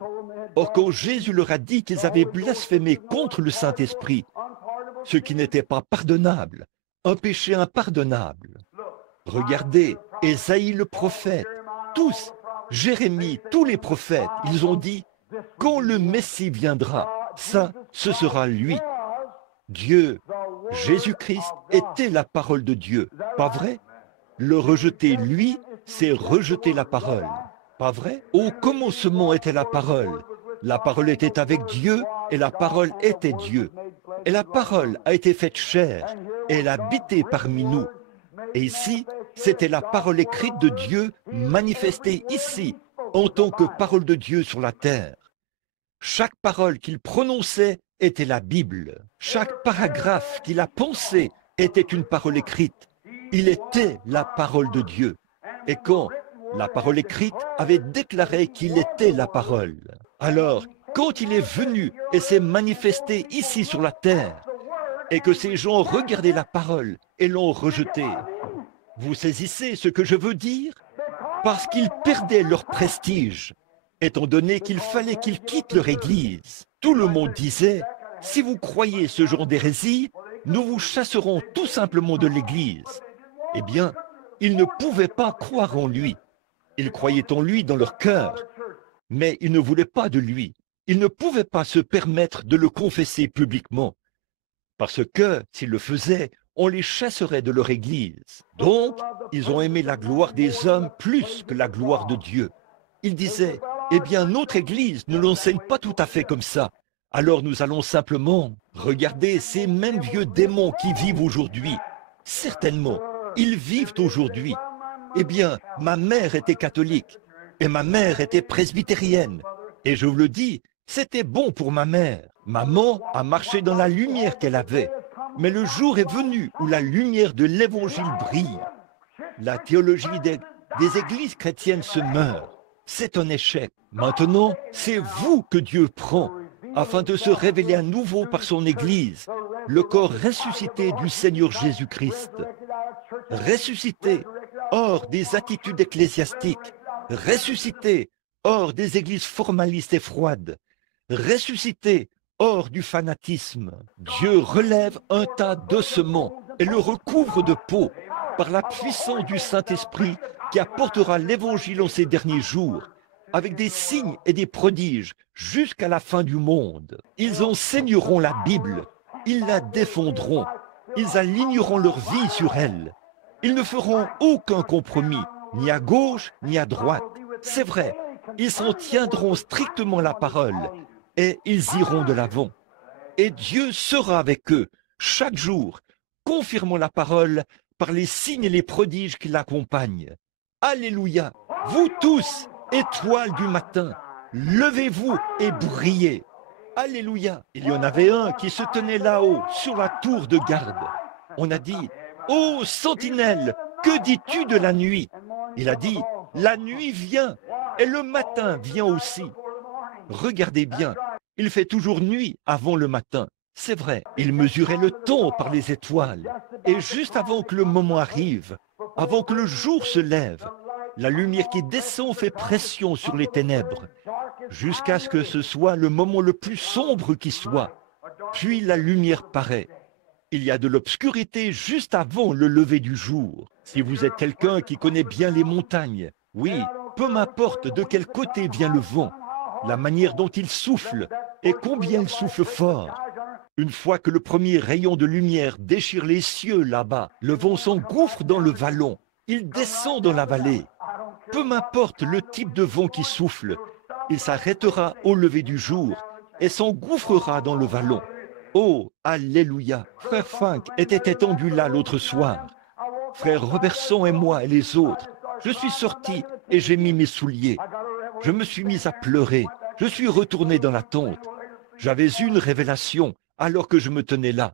or quand Jésus leur a dit qu'ils avaient blasphémé contre le Saint-Esprit, ce qui n'était pas pardonnable, un péché impardonnable. Regardez, Ésaïe le prophète, tous, Jérémie, tous les prophètes, ils ont dit, quand le Messie viendra, ça, ce sera lui. Dieu, Jésus-Christ était la parole de Dieu, pas vrai? Le rejeter, lui, c'est rejeter la parole. Pas vrai? Au commencement était la parole. La parole était avec Dieu et la parole était Dieu. Et la parole a été faite chair et elle a habité parmi nous. Et ici, C'était la parole écrite de Dieu manifestée ici en tant que parole de Dieu sur la terre. Chaque parole qu'il prononçait était la Bible. Chaque paragraphe qu'il a pensé était une parole écrite. Il était la parole de Dieu. Et quand la parole écrite avait déclaré qu'il était la parole, alors quand il est venu et s'est manifesté ici sur la terre, et que ces gens regardaient la parole et l'ont rejeté, vous saisissez ce que je veux dire? Parce qu'ils perdaient leur prestige, étant donné qu'il fallait qu'ils quittent leur église. Tout le monde disait, si vous croyez ce genre d'hérésie, nous vous chasserons tout simplement de l'église. Eh bien, ils ne pouvaient pas croire en lui. Ils croyaient en lui dans leur cœur, mais ils ne voulaient pas de lui. Ils ne pouvaient pas se permettre de le confesser publiquement, parce que, s'ils le faisaient, on les chasserait de leur église. Donc, ils ont aimé la gloire des hommes plus que la gloire de Dieu. Ils disaient, eh bien, notre église ne l'enseigne pas tout à fait comme ça. Alors nous allons simplement regarder ces mêmes vieux démons qui vivent aujourd'hui. Certainement, ils vivent aujourd'hui. Eh bien, ma mère était catholique et ma mère était presbytérienne. Et je vous le dis, c'était bon pour ma mère. Maman a marché dans la lumière qu'elle avait. Mais le jour est venu où la lumière de l'évangile brille. La théologie des églises chrétiennes se meurt. C'est un échec. Maintenant, c'est vous que Dieu prend afin de se révéler à nouveau par son Église, le corps ressuscité du Seigneur Jésus-Christ. Ressuscité hors des attitudes ecclésiastiques, ressuscité hors des églises formalistes et froides, ressuscité hors du fanatisme. Dieu relève un tas d'ossements et le recouvre de peau par la puissance du Saint-Esprit qui apportera l'évangile en ces derniers jours, avec des signes et des prodiges jusqu'à la fin du monde. Ils enseigneront la Bible, ils la défendront, ils aligneront leur vie sur elle. Ils ne feront aucun compromis, ni à gauche ni à droite. C'est vrai, ils s'en tiendront strictement la parole et ils iront de l'avant. Et Dieu sera avec eux chaque jour, confirmant la parole par les signes et les prodiges qui l'accompagnent. Alléluia! Vous tous, étoiles du matin, levez-vous et brillez. Alléluia! Il y en avait un qui se tenait là-haut, sur la tour de garde. On a dit, « Ô sentinelle, que dis-tu de la nuit ?» Il a dit, « La nuit vient, et le matin vient aussi. » Regardez bien, il fait toujours nuit avant le matin. C'est vrai, il mesurait le temps par les étoiles. Et juste avant que le moment arrive, avant que le jour se lève, la lumière qui descend fait pression sur les ténèbres, jusqu'à ce que ce soit le moment le plus sombre qui soit. Puis la lumière paraît. Il y a de l'obscurité juste avant le lever du jour. Si vous êtes quelqu'un qui connaît bien les montagnes, oui, peu m'importe de quel côté vient le vent, la manière dont il souffle et combien il souffle fort. Une fois que le premier rayon de lumière déchire les cieux là-bas, le vent s'engouffre dans le vallon, il descend dans la vallée. Peu m'importe le type de vent qui souffle, il s'arrêtera au lever du jour et s'engouffrera dans le vallon. Oh, alléluia! Frère Fink était étendu là l'autre soir. Frère Robertson et moi et les autres, je suis sorti et j'ai mis mes souliers. Je me suis mis à pleurer. Je suis retourné dans la tente. J'avais eu une révélation alors que je me tenais là.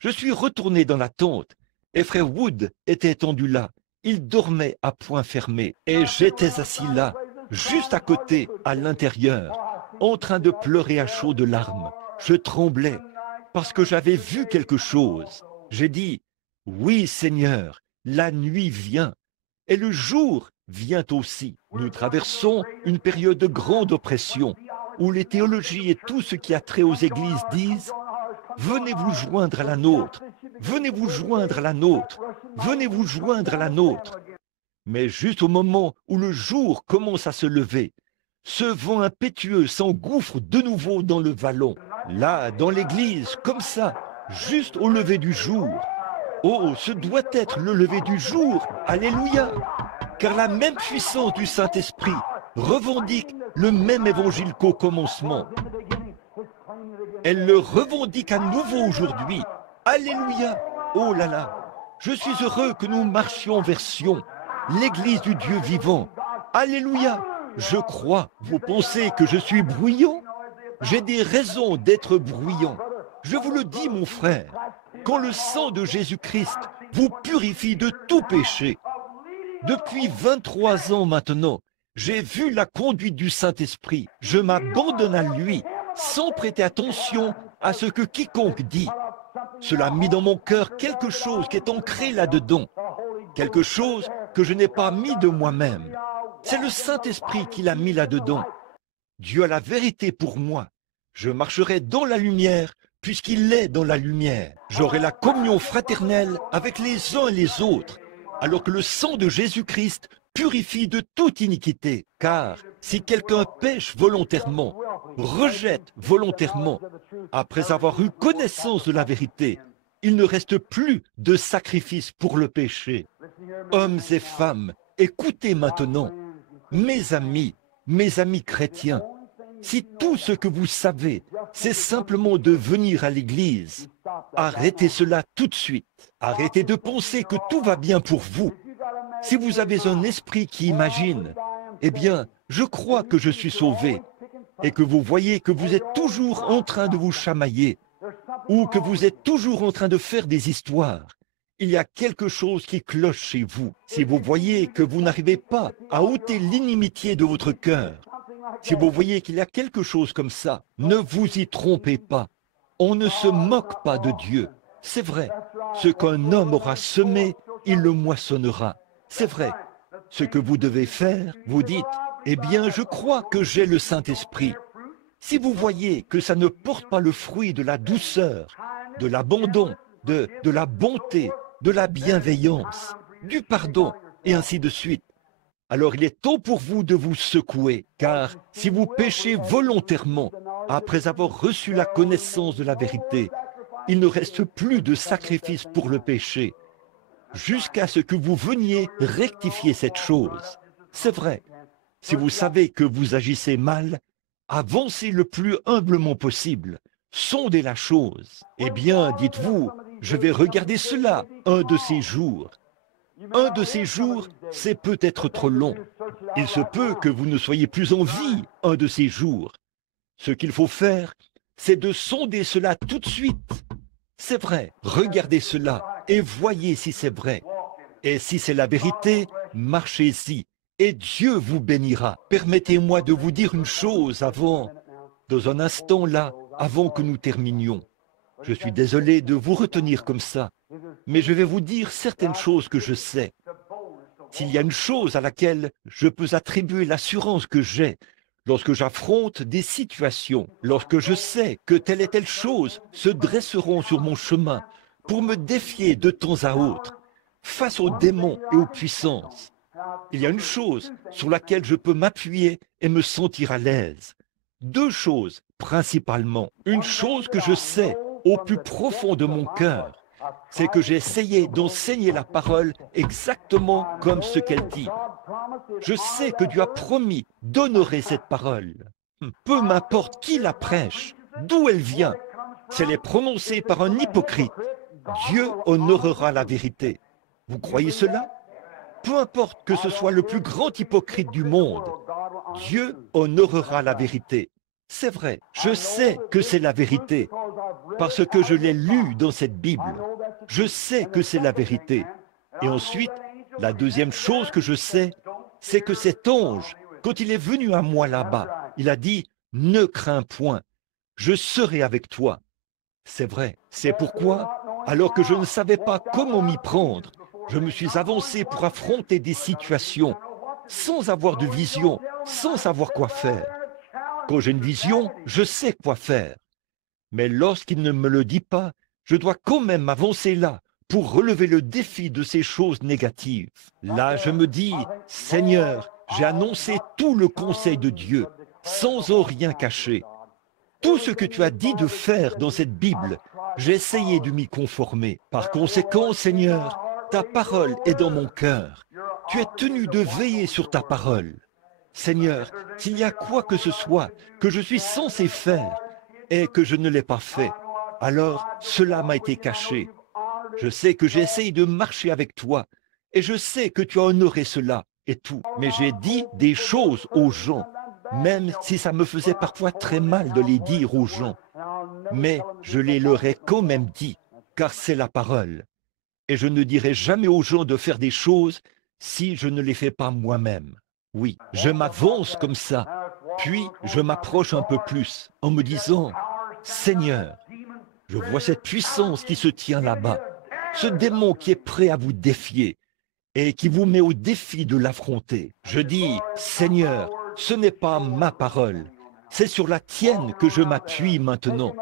Je suis retourné dans la tente et frère Wood était étendu là. Il dormait à poing fermé et j'étais assis là, juste à côté, à l'intérieur, en train de pleurer à chaudes larmes. Je tremblais parce que j'avais vu quelque chose. J'ai dit, oui Seigneur, la nuit vient et le jour vient aussi. Nous traversons une période de grande oppression où les théologies et tout ce qui a trait aux églises disent « Venez vous joindre à la nôtre, venez vous joindre à la nôtre, venez vous joindre à la nôtre. » Mais juste au moment où le jour commence à se lever, ce vent impétueux s'engouffre de nouveau dans le vallon. Là, dans l'église, comme ça, juste au lever du jour. Oh, ce doit être le lever du jour, alléluia! Car la même puissance du Saint-Esprit revendique le même évangile qu'au commencement. Elle le revendique à nouveau aujourd'hui. Alléluia! Oh là là! Je suis heureux que nous marchions vers Sion, l'église du Dieu vivant. Alléluia! Je crois. Vous pensez que je suis bruyant? J'ai des raisons d'être bruyant. Je vous le dis, mon frère, quand le sang de Jésus-Christ vous purifie de tout péché. Depuis 23 ans maintenant, j'ai vu la conduite du Saint-Esprit. Je m'abandonne à lui, sans prêter attention à ce que quiconque dit. Cela a mis dans mon cœur quelque chose qui est ancré là-dedans, quelque chose que je n'ai pas mis de moi-même. C'est le Saint-Esprit qui l'a mis là-dedans. Dieu a la vérité pour moi. Je marcherai dans la lumière, puisqu'il est dans la lumière. J'aurai la communion fraternelle avec les uns et les autres, alors que le sang de Jésus-Christ purifie de toute iniquité. Car si quelqu'un pêche volontairement, rejette volontairement, après avoir eu connaissance de la vérité, il ne reste plus de sacrifice pour le péché. Hommes et femmes, écoutez maintenant, mes amis chrétiens, si tout ce que vous savez, c'est simplement de venir à l'église, arrêtez cela tout de suite. Arrêtez de penser que tout va bien pour vous. Si vous avez un esprit qui imagine, eh bien, je crois que je suis sauvé, et que vous voyez que vous êtes toujours en train de vous chamailler, ou que vous êtes toujours en train de faire des histoires. Il y a quelque chose qui cloche chez vous. Si vous voyez que vous n'arrivez pas à ôter l'inimitié de votre cœur, si vous voyez qu'il y a quelque chose comme ça, ne vous y trompez pas. On ne se moque pas de Dieu. C'est vrai, ce qu'un homme aura semé, il le moissonnera. C'est vrai. Ce que vous devez faire, vous dites, eh bien, je crois que j'ai le Saint-Esprit. Si vous voyez que ça ne porte pas le fruit de la douceur, de l'abandon, de la bonté, de la bienveillance, du pardon, et ainsi de suite, alors il est temps pour vous de vous secouer, car si vous péchez volontairement, après avoir reçu la connaissance de la vérité, il ne reste plus de sacrifice pour le péché, jusqu'à ce que vous veniez rectifier cette chose. C'est vrai, si vous savez que vous agissez mal, avancez le plus humblement possible, sondez la chose. Eh bien, dites-vous, je vais regarder cela un de ces jours. Un de ces jours, c'est peut-être trop long. Il se peut que vous ne soyez plus en vie un de ces jours. Ce qu'il faut faire, c'est de sonder cela tout de suite. C'est vrai, regardez cela et voyez si c'est vrai. Et si c'est la vérité, marchez-y et Dieu vous bénira. Permettez-moi de vous dire une chose dans un instant là, avant que nous terminions. Je suis désolé de vous retenir comme ça, mais je vais vous dire certaines choses que je sais. S'il y a une chose à laquelle je peux attribuer l'assurance que j'ai lorsque j'affronte des situations, lorsque je sais que telle et telle chose se dresseront sur mon chemin pour me défier de temps à autre, face aux démons et aux puissances, il y a une chose sur laquelle je peux m'appuyer et me sentir à l'aise. Deux choses principalement. Une chose que je sais au plus profond de mon cœur, c'est que j'ai essayé d'enseigner la parole exactement comme ce qu'elle dit. Je sais que Dieu a promis d'honorer cette parole. Peu m'importe qui la prêche, d'où elle vient, si elle est prononcée par un hypocrite, Dieu honorera la vérité. Vous croyez cela? Peu importe que ce soit le plus grand hypocrite du monde, Dieu honorera la vérité. C'est vrai, je sais que c'est la vérité, parce que je l'ai lu dans cette Bible. Je sais que c'est la vérité. Et ensuite, la deuxième chose que je sais, c'est que cet ange, quand il est venu à moi là-bas, il a dit, « Ne crains point, je serai avec toi. » C'est vrai, c'est pourquoi, alors que je ne savais pas comment m'y prendre, je me suis avancé pour affronter des situations, sans avoir de vision, sans savoir quoi faire. Quand j'ai une vision, je sais quoi faire. Mais lorsqu'il ne me le dit pas, je dois quand même avancer là pour relever le défi de ces choses négatives. Là, je me dis, Seigneur, j'ai annoncé tout le conseil de Dieu, sans en rien cacher. Tout ce que tu as dit de faire dans cette Bible, j'ai essayé de m'y conformer. Par conséquent, Seigneur, ta parole est dans mon cœur. Tu es tenu de veiller sur ta parole. Seigneur, s'il y a quoi que ce soit que je suis censé faire et que je ne l'ai pas fait, alors cela m'a été caché. Je sais que j'essaye de marcher avec toi et je sais que tu as honoré cela et tout. Mais j'ai dit des choses aux gens, même si ça me faisait parfois très mal de les dire aux gens. Mais je les leur ai quand même dit, car c'est la parole. Et je ne dirai jamais aux gens de faire des choses si je ne les fais pas moi-même. Oui, je m'avance comme ça, puis je m'approche un peu plus en me disant, Seigneur, je vois cette puissance qui se tient là-bas, ce démon qui est prêt à vous défier et qui vous met au défi de l'affronter. Je dis, Seigneur, ce n'est pas ma parole, c'est sur la tienne que je m'appuie maintenant.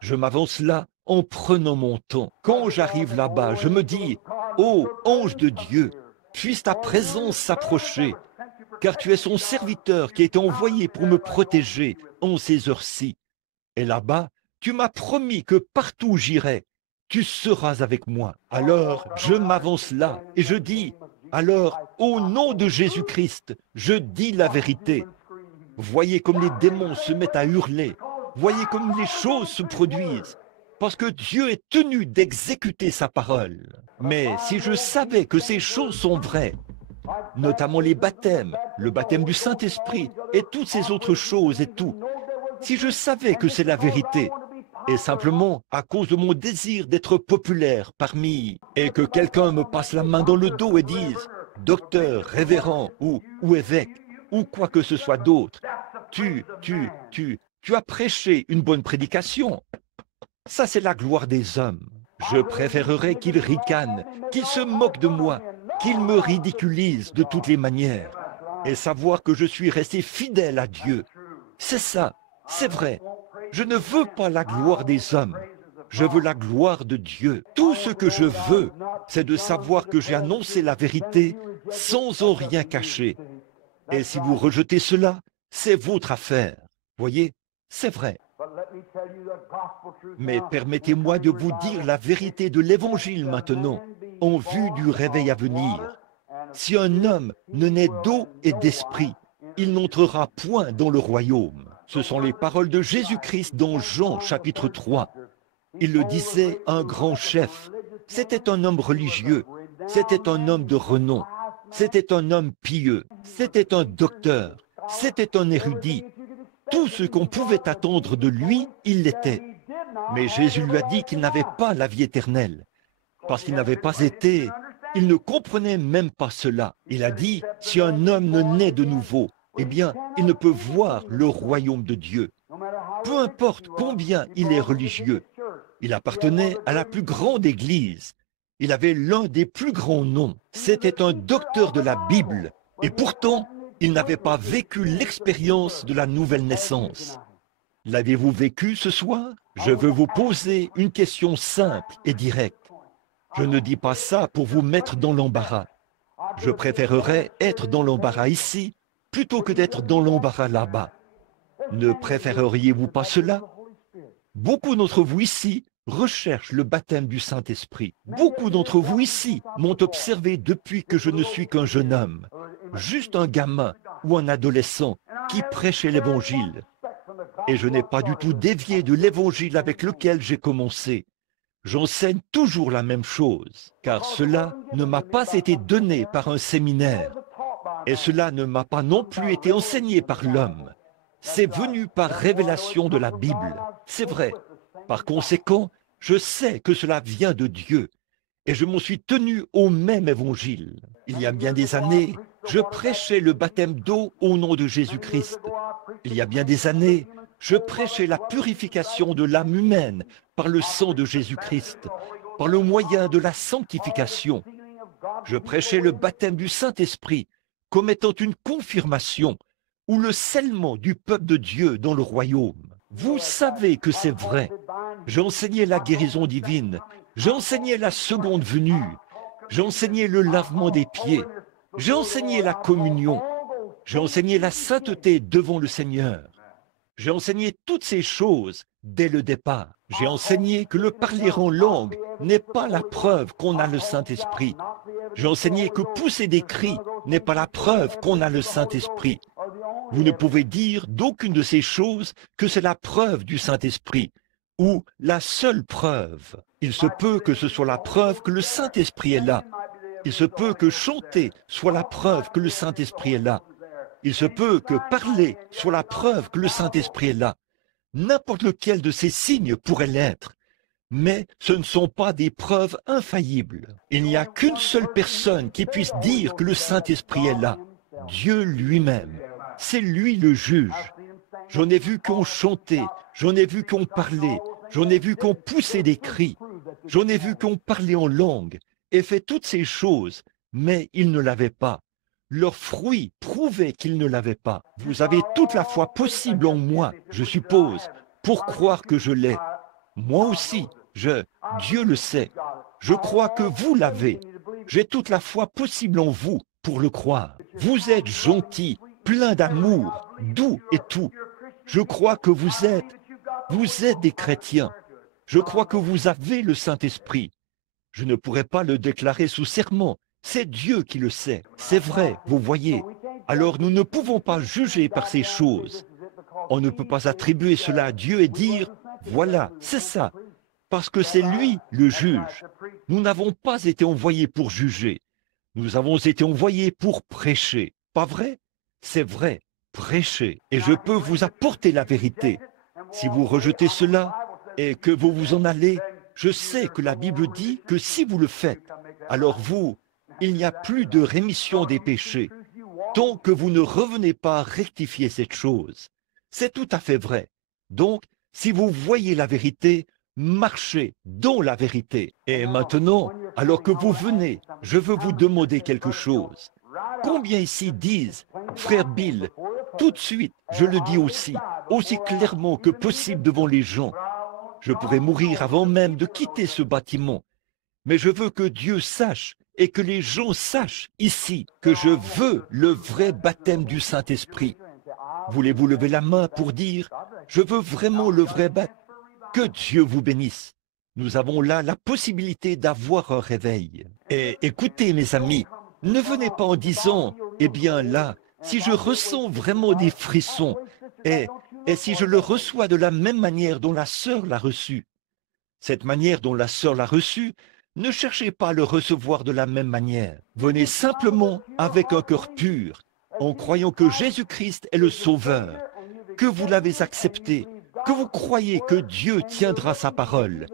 Je m'avance là en prenant mon temps. Quand j'arrive là-bas, je me dis, ô ange de Dieu, puisse ta présence s'approcher, car tu es son serviteur qui est envoyé pour me protéger en ces heures-ci. Et là-bas, tu m'as promis que partout où j'irai, tu seras avec moi. Alors, je m'avance là et je dis, alors, au nom de Jésus-Christ, je dis la vérité. Voyez comme les démons se mettent à hurler. Voyez comme les choses se produisent. Parce que Dieu est tenu d'exécuter sa parole. Mais si je savais que ces choses sont vraies, notamment les baptêmes, le baptême du Saint-Esprit et toutes ces autres choses et tout, si je savais que c'est la vérité, et simplement à cause de mon désir d'être populaire parmi, et que quelqu'un me passe la main dans le dos et dise « docteur, révérend ou évêque » ou quoi que ce soit d'autre, tu as prêché une bonne prédication. Ça, c'est la gloire des hommes. Je préférerais qu'ils ricanent, qu'ils se moquent de moi, qu'ils me ridiculisent de toutes les manières, et savoir que je suis resté fidèle à Dieu. C'est ça, c'est vrai. Je ne veux pas la gloire des hommes. Je veux la gloire de Dieu. Tout ce que je veux, c'est de savoir que j'ai annoncé la vérité sans en rien cacher. Et si vous rejetez cela, c'est votre affaire. Voyez, c'est vrai. Mais permettez-moi de vous dire la vérité de l'Évangile maintenant, en vue du réveil à venir. Si un homme ne naît d'eau et d'esprit, il n'entrera point dans le royaume. Ce sont les paroles de Jésus-Christ dans Jean chapitre 3. Il le disait à un grand chef. C'était un homme religieux, c'était un homme de renom, c'était un homme pieux, c'était un docteur, c'était un érudit. Tout ce qu'on pouvait attendre de lui, il l'était. Mais Jésus lui a dit qu'il n'avait pas la vie éternelle, parce qu'il n'avait pas été, il ne comprenait même pas cela. Il a dit, si un homme ne naît de nouveau, eh bien, il ne peut voir le royaume de Dieu. Peu importe combien il est religieux, il appartenait à la plus grande église. Il avait l'un des plus grands noms. C'était un docteur de la Bible. Et pourtant, il n'avait pas vécu l'expérience de la nouvelle naissance. L'avez-vous vécu ce soir? Je veux vous poser une question simple et directe. Je ne dis pas ça pour vous mettre dans l'embarras. Je préférerais être dans l'embarras ici plutôt que d'être dans l'embarras là-bas. Ne préféreriez-vous pas cela? Beaucoup d'entre vous ici recherchent le baptême du Saint-Esprit. Beaucoup d'entre vous ici m'ont observé depuis que je ne suis qu'un jeune homme, juste un gamin ou un adolescent qui prêchait l'Évangile. Et je n'ai pas du tout dévié de l'Évangile avec lequel j'ai commencé. J'enseigne toujours la même chose, car cela ne m'a pas été donné par un séminaire. Et cela ne m'a pas non plus été enseigné par l'homme. C'est venu par révélation de la Bible. C'est vrai. Par conséquent, je sais que cela vient de Dieu. Et je m'en suis tenu au même évangile. Il y a bien des années, je prêchais le baptême d'eau au nom de Jésus-Christ. Il y a bien des années, je prêchais la purification de l'âme humaine par le sang de Jésus-Christ, par le moyen de la sanctification. Je prêchais le baptême du Saint-Esprit comme étant une confirmation ou le scellement du peuple de Dieu dans le royaume. Vous savez que c'est vrai. J'enseignais la guérison divine, j'enseignais la seconde venue, j'enseignais le lavement des pieds, j'ai enseigné la communion, j'ai enseigné la sainteté devant le Seigneur. J'ai enseigné toutes ces choses dès le départ. J'ai enseigné que le parler en langue n'est pas la preuve qu'on a le Saint-Esprit. J'ai enseigné que pousser des cris n'est pas la preuve qu'on a le Saint-Esprit. Vous ne pouvez dire d'aucune de ces choses que c'est la preuve du Saint-Esprit ou la seule preuve. Il se peut que ce soit la preuve que le Saint-Esprit est là. Il se peut que chanter soit la preuve que le Saint-Esprit est là. Il se peut que parler soit la preuve que le Saint-Esprit est là. N'importe lequel de ces signes pourrait l'être. Mais ce ne sont pas des preuves infaillibles. Il n'y a qu'une seule personne qui puisse dire que le Saint-Esprit est là. Dieu lui-même. C'est lui le juge. J'en ai vu qu'on chantait, j'en ai vu qu'on parlait, j'en ai vu qu'on poussait des cris, j'en ai vu qu'on parlait en langue et fait toutes ces choses, mais ils ne l'avaient pas. Leurs fruits prouvaient qu'ils ne l'avaient pas. Vous avez toute la foi possible en moi, je suppose, pour croire que je l'ai. Moi aussi, Dieu le sait. Je crois que vous l'avez. J'ai toute la foi possible en vous pour le croire. Vous êtes gentil, plein d'amour, doux et tout. Je crois que vous êtes des chrétiens. Je crois que vous avez le Saint-Esprit. Je ne pourrais pas le déclarer sous serment. C'est Dieu qui le sait. C'est vrai, vous voyez. Alors nous ne pouvons pas juger par ces choses. On ne peut pas attribuer cela à Dieu et dire, voilà, c'est ça, parce que c'est lui le juge. Nous n'avons pas été envoyés pour juger. Nous avons été envoyés pour prêcher. Pas vrai? C'est vrai, prêcher. Et je peux vous apporter la vérité. Si vous rejetez cela et que vous vous en allez, je sais que la Bible dit que si vous le faites, alors il n'y a plus de rémission des péchés, tant que vous ne revenez pas rectifier cette chose. C'est tout à fait vrai. Donc, si vous voyez la vérité, marchez dans la vérité. Et maintenant, alors que vous venez, je veux vous demander quelque chose. Combien ici disent, frère Bill, tout de suite, je le dis aussi clairement que possible devant les gens. Je pourrais mourir avant même de quitter ce bâtiment. Mais je veux que Dieu sache et que les gens sachent ici que je veux le vrai baptême du Saint-Esprit. Voulez-vous lever la main pour dire « Je veux vraiment le vrai baptême ». Que Dieu vous bénisse. Nous avons là la possibilité d'avoir un réveil. Et écoutez, mes amis, ne venez pas en disant « Eh bien là, si je ressens vraiment des frissons, et si je le reçois de la même manière dont la sœur l'a reçu. » Cette manière dont la sœur l'a reçu, ne cherchez pas à le recevoir de la même manière. Venez simplement avec un cœur pur, en croyant que Jésus-Christ est le Sauveur, que vous l'avez accepté, que vous croyez que Dieu tiendra sa parole,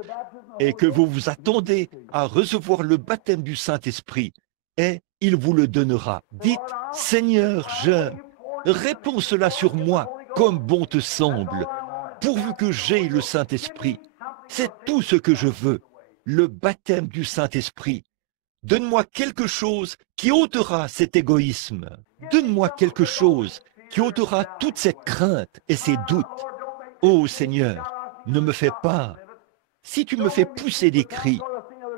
et que vous vous attendez à recevoir le baptême du Saint-Esprit, et il vous le donnera. Dites, Seigneur, réponds cela sur moi comme bon te semble, pourvu que j'aie le Saint-Esprit. C'est tout ce que je veux, le baptême du Saint-Esprit. Donne-moi quelque chose qui ôtera cet égoïsme. Donne-moi quelque chose qui ôtera toute cette crainte et ces doutes. Ô Seigneur, ne me fais pas. Si tu me fais pousser des cris,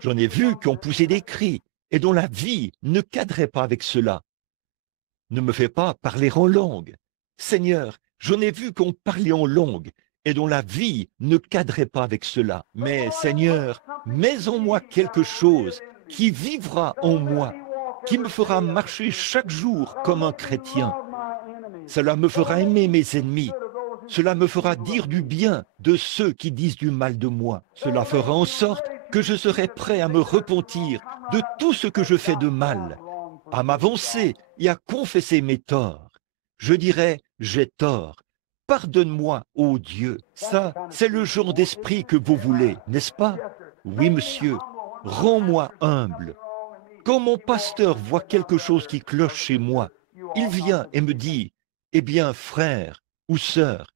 j'en ai vu qui ont poussé des cris et dont la vie ne cadrait pas avec cela. Ne me fais pas parler en langue. Seigneur, j'en ai vu qu'on parlait en langue et dont la vie ne cadrait pas avec cela. Mais Seigneur, mets en moi quelque chose qui vivra en moi, qui me fera marcher chaque jour comme un chrétien. Cela me fera aimer mes ennemis. Cela me fera dire du bien de ceux qui disent du mal de moi. Cela fera en sorte que je serai prêt à me repentir de tout ce que je fais de mal, à m'avancer et à confesser mes torts. Je dirai, j'ai tort. Pardonne-moi, ô Dieu. Ça, c'est le genre d'esprit que vous voulez, n'est-ce pas? Oui, monsieur. Rends-moi humble. Quand mon pasteur voit quelque chose qui cloche chez moi, il vient et me dit, eh bien, frère ou sœur,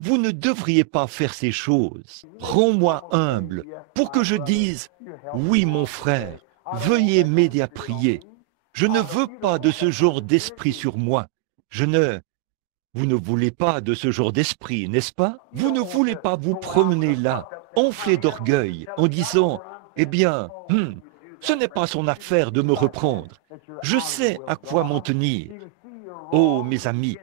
vous ne devriez pas faire ces choses. Rends-moi humble pour que je dise, oui, mon frère, veuillez m'aider à prier. Je ne veux pas de ce genre d'esprit sur moi. Vous ne voulez pas de ce genre d'esprit, n'est-ce pas? Vous ne voulez pas vous promener là, enflé d'orgueil, en disant, eh bien, ce n'est pas son affaire de me reprendre. Je sais à quoi m'en tenir. Oh, mes amis,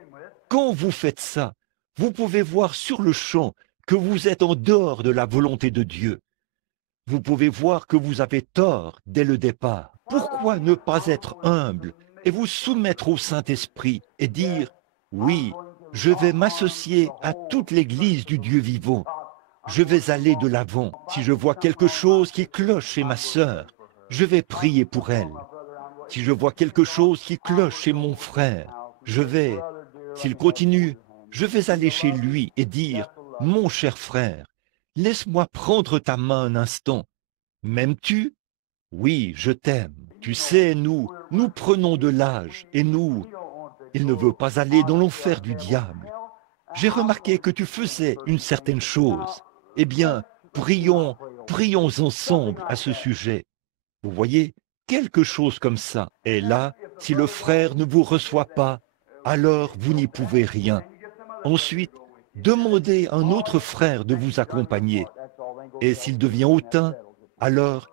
quand vous faites ça, vous pouvez voir sur le champ que vous êtes en dehors de la volonté de Dieu. Vous pouvez voir que vous avez tort dès le départ. Pourquoi ne pas être humble et vous soumettre au Saint-Esprit et dire, oui, je vais m'associer à toute l'Église du Dieu vivant. je vais aller de l'avant. Si je vois quelque chose qui cloche chez ma sœur, je vais prier pour elle. Si je vois quelque chose qui cloche chez mon frère, s'il continue, je vais aller chez lui et dire, mon cher frère, laisse-moi prendre ta main un instant. M'aimes-tu? Oui, je t'aime. Tu sais, nous prenons de l'âge et il ne veut pas aller dans l'enfer du diable. J'ai remarqué que tu faisais une certaine chose. Eh bien, prions ensemble à ce sujet. Vous voyez, quelque chose comme ça. Et là, si le frère ne vous reçoit pas, alors vous n'y pouvez rien. Ensuite, demandez à un autre frère de vous accompagner. Et s'il devient hautain, alors